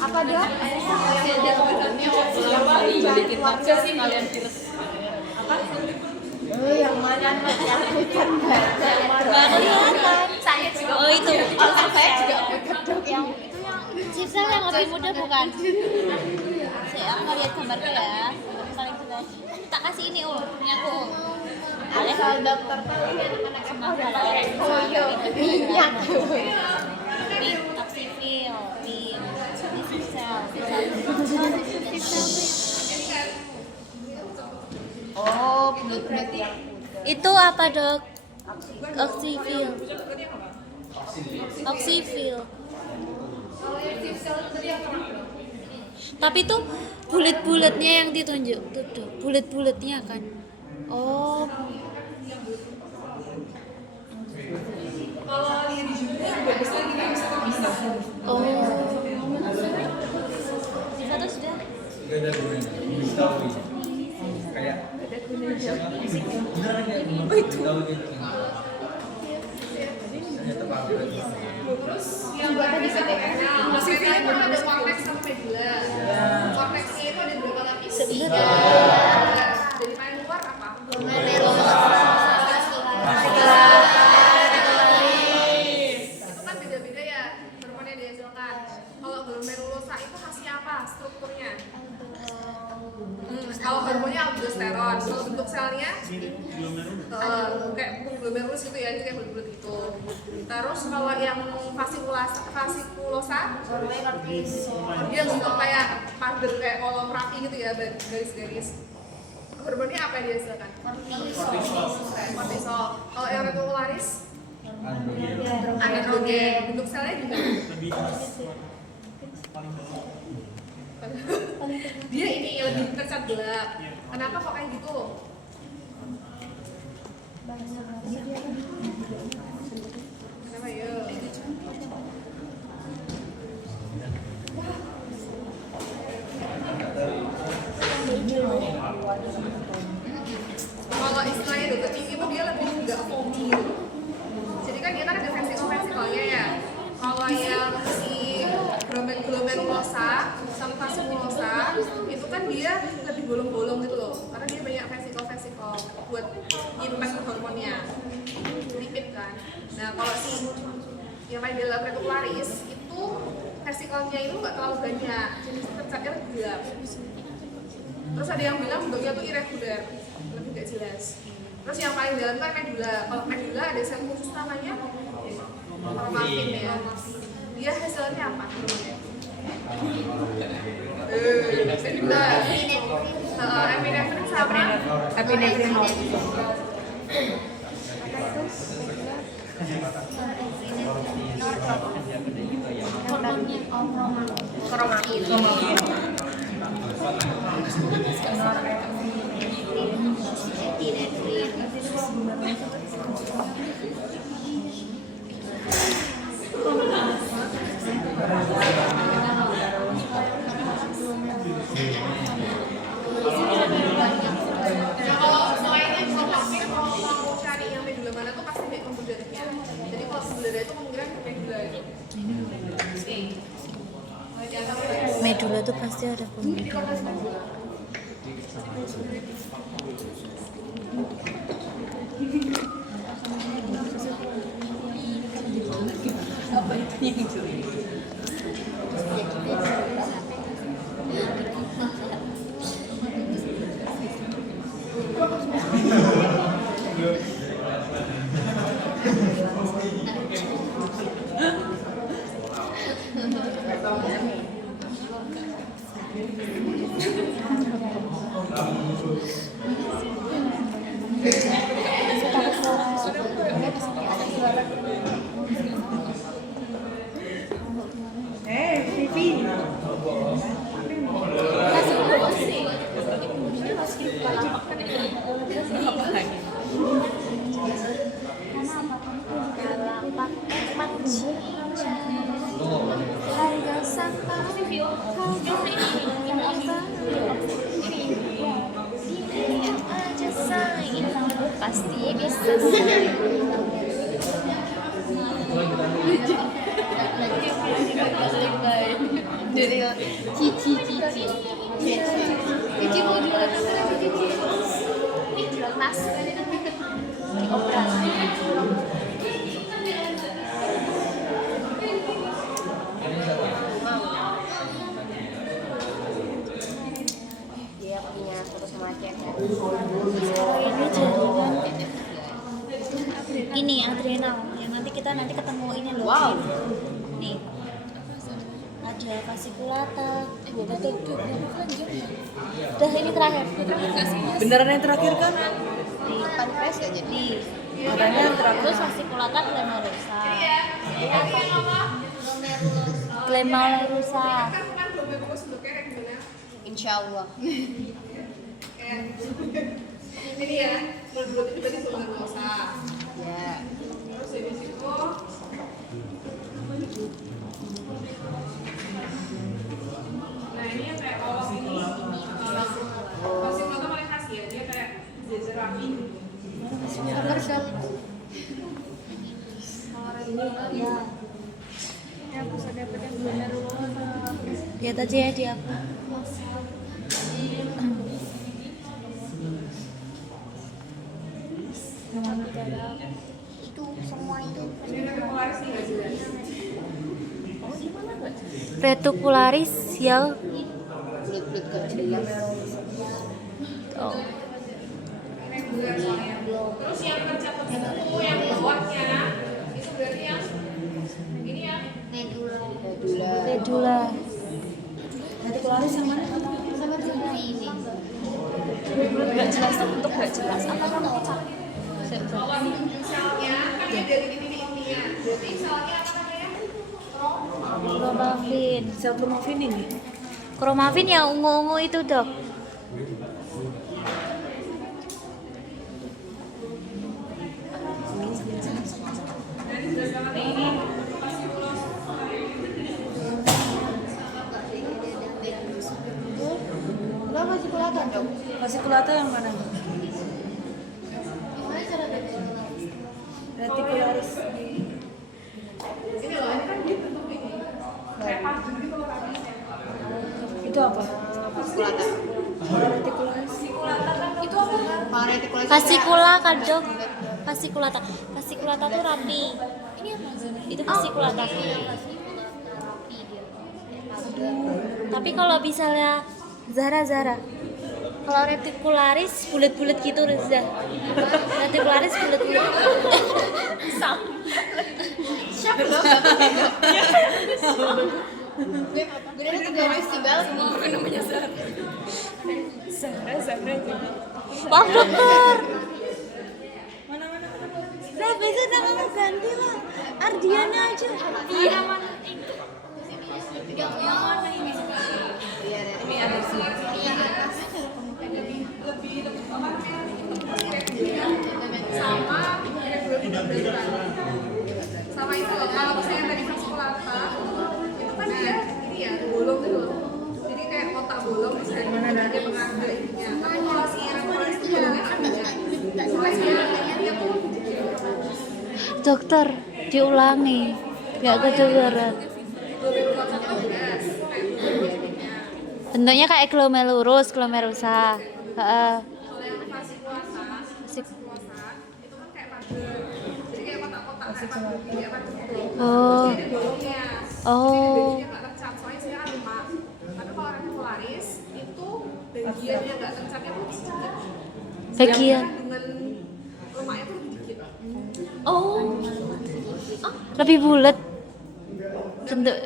Apa dia? Yang mana yang hujan Saya juga. Oh itu. saya juga gedung yang Cipsel yang lebih muda bukan? Saya mau lihat gambarnya ya. Paling jelas. Tak kasih ini ini aku. asal dokter tahu ini anak-anak apa Oh iya. minyak. Pink, oxyfil, pink, cipsel. Oh, bulat-bulat yang Itu apa dok? Oxyfil. Oxyfil. Tapi tuh bulat-bulatnya yang ditunjuk tuh dok. Bulat-bulatnya kan. Oh. Kalau lihat di jumlah juga bisa kita bisa. Oh. Satu sudah. Gak ada gunanya. Tahu ini. Kayak beneran kayak tahu gitu. Saya tepat. Terus yang tadi nah, maksudnya itu ada konteks sama medula. Konteksnya itu ada berapa lapis? Dari paling luar apa? Itu kan beda-beda ya hormon yang dihasilkan. Kalau glomerulosa itu khasnya apa? Strukturnya? Kalau hormonnya aldosteron, kalau bentuk selnya kayak glomerulus gitu ya, ini kayak bulat-bulat gitu. Terus kalau yang fasikulosa, dia bentuk kayak pader kayak kolom rapi gitu ya, garis-garis. Hormonnya apa yang dihasilkan? Kortisol. Kalau yang retikularis, androgen. Bentuk selnya juga. Dia ini lebih tercat gelap. Kenapa kok kayak gitu? Kenapa ya? Kalau istilahnya dokter Ciki itu dia lebih nggak foamy. Jadi kan dia kan ada versikolnya ya. Kalau yang si glomerulosa sama fasikulosa itu kan dia lebih bolong-bolong gitu loh, karena dia banyak vesikol buat nyimpan hormonnya, lipid kan. Nah kalau si yang main dalam retikularis itu vesikolnya itu nggak terlalu banyak, jadi tercatnya lebih gelap. Terus ada yang bilang bentuknya tuh irregular, lebih nggak jelas. Terus yang paling dalam kan medula. Kalau medula ada sel khusus namanya kromatin ya. Dia hasilnya apa? Medula. Epinefrin sama epinefrin. Kromatin. kalau selain kromatin, kalau mau cari yang medula mana tuh pasti baik pembuluh darahnya. Jadi kalau pembuluh darah itu kemungkinan medula. Medula tuh pasti ada pembuluh. pasti bisa. Jadi cici. Cici mau jual cici. Ini jual tas. Dioperasi. Dia punya foto sama chat kan. Ini jaringan. Ini adrenal yang nanti ketemu ini loh. Wow. Nih. Ada fasciculata. Udah ini terakhir. Beneran yang terakhir kan? Nih, Pankreas gak jadi. nih. Makanya yang terakhir. Terus fasciculata glomerulosa. Glomerulosa. Kan bukan glomerulus bentuknya kayak gimana? Insya Allah. Kayak ini ya, menurut itu berarti glomerulosa. Ya. Terus dari situ nah ini yang kayak kolom ini fasciculata paling khas ya, dia kayak jajar rapi. Lihat aja ya di apa. Itu semua itu. Ini retikularis nih nggak jelas. Reticularis ya. Bulat-bulat gak jelas. Oh. Terus yang tercatat itu yang bawahnya itu berarti yang ini ya. Medula. Medula. Retikularis yang mana? Sama juga ini. Gak jelas, bentuk gak jelas. Apa Kalau selnya kan dia dari ini ya. Jadi selnya apa namanya? Kromafin. Sel kromafin ini? Kromafin yang ungu-ungu itu, Dok. Enggak masih kelihatan dong. Fasciculata yang mana? Retikularis. Ini loh, ini kan dia bentuk ini. Kayak parfum gitu loh rambutnya. Itu apa? Fasciculata. Retikularis. Itu apa? Kalau retikulasi Fascicula kan, Dok. Fasciculata. Fasciculata tuh rapi. Ini apa? Itu fasciculata. Tapi kalau misalnya Zara. Kalau reticularis bulat-bulat gitu, Reza. Reticularis bulat-bulat. gue dari tiga festival namanya Zara itu. Maaf, Dokter. Saya besok nama ganti lah. Ardiana aja. Iya. Sama itu loh, kalau misalnya tadi fasciculata itu kan dia ini ya bolong gitu loh. Jadi kayak kotak bolong terus dari mana dia mengambil ininya. Tapi kalau si retikularis itu bolongnya nggak ada. Soalnya dia tuh Dokter, diulangi. Nggak kedengeran. Bentuknya kayak glomerulosa. Heeh. kalau yang fasciculata itu kan kayak pagar. Jadi kayak kotak-kotak kayak pagar kayak pagar gitu. Oh. Jadi ada bolongnya. Oh. Bagiannya nggak tercat, soalnya saya kan lemak. Tapi kalau retikularis itu bagian yang nggak tercatnya tuh sedikit. Bagian. Dengan lemaknya tuh lebih dikit. Oh. Lebih bulat. Bentuk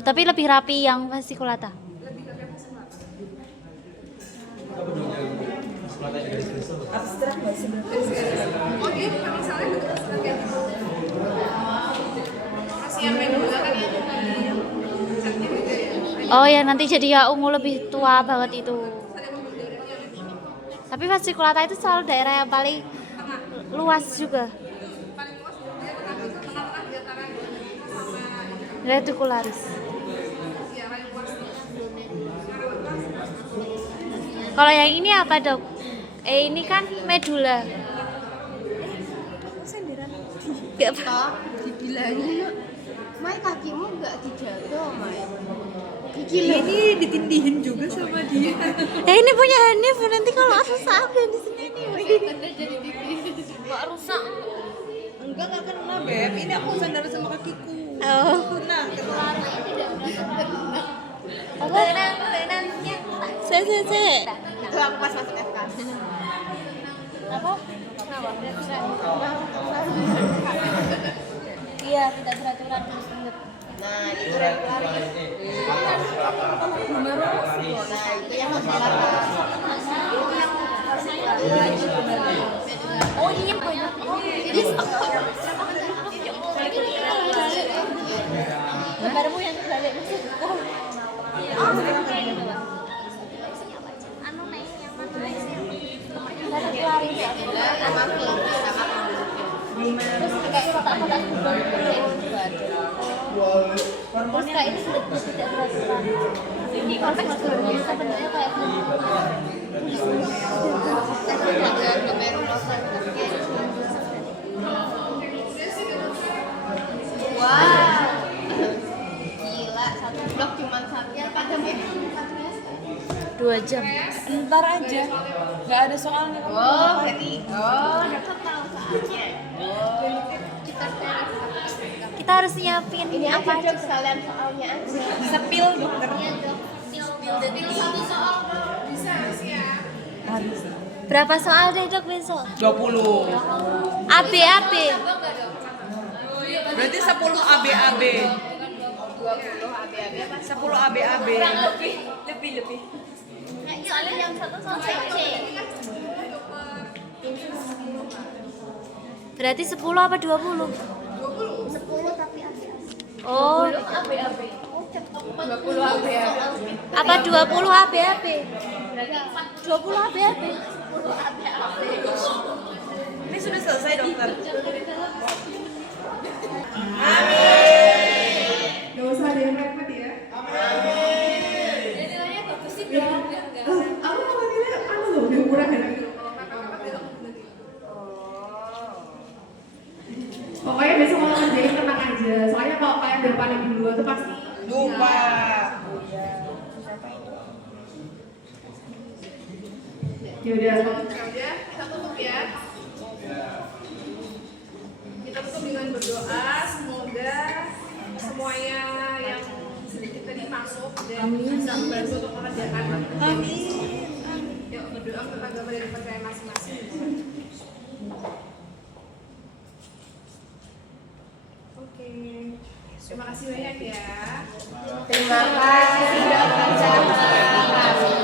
tapi lebih rapi yang fasciculata. Lebih ke fasciculata. Abstrak nggak sih? Oh dia bukan misalnya bentuk kayak gitu. Terus yang medula kan yang catnya beda ya. Oh ya, nanti jadi ya ungu lebih tua banget itu. Ada mobil daerahnya medula. Tapi fasciculata itu selalu daerah yang paling luas juga. Paling luas dia tengah-tengah di antara sama Reticularis. ya paling luas. Kalau yang ini apa, Dok? Ini kan medula. Gak Toh dibilangin, Mai kakimu nggak dijaga, Mai. Ini ditindihin juga sama dia. ini punya Hanif, nanti kalau rusak apa yang di sini nih? Mak rusak. Enggak kena Beb, ini aku sandar sama kakiku. Oh. Kena. Tenang. Se. Itu aku pas masuk FK. Apa? Iya, tidak beraturan. Nah, itu regulasi. Nah, itu yang harus dilakukan. Itu yang harus dilakukan. Oh iya banyak. Jadi gambarmu yang balik. Anu nih yang mana? Lari ya. Sama Vicky, sama Terus kayak kotak-kotak terus kayak ini sudah tidak beraturan. Ini konteks biasa bentuknya kayak wow, gila, satu blok cuma 4 jam ya? 2 jam. Ntar aja. Enggak ada soalnya. Oh, berarti, Dapat tahu soalnya. Kita harus nyiapin Ini apa aja aja. dok, sekalian soalnya aja. Sepil dokter. Satu soal bisa ya. Harus. Berapa soal deh dok besok? 20. AB. Berarti 10 ABAB. 10 ABAB. Lebih. Soalnya yang satu soal C. Berarti 10 apa 20? 10 tapi ada. Oh, 20 ABAB. apa 20 ABAB? 20 ABAB. Ini sudah selesai dokter. Gak usah ada yang repot ya. Aku mau nilai anu loh, udah murah kan? Pokoknya besok kalau ngerjain tenang aja. Soalnya kalau kalian udah paling duluan tuh pasti Lupa. ya udah. Kita tutup ya. Kita tutup dengan berdoa, semoga semuanya yang sedikit tadi masuk dan bisa membantu untuk mengerjakan. Amin. Yuk berdoa untuk agama dan kepercayaan masing-masing. Oke, terima kasih banyak ya. Terima kasih dokter Chandra.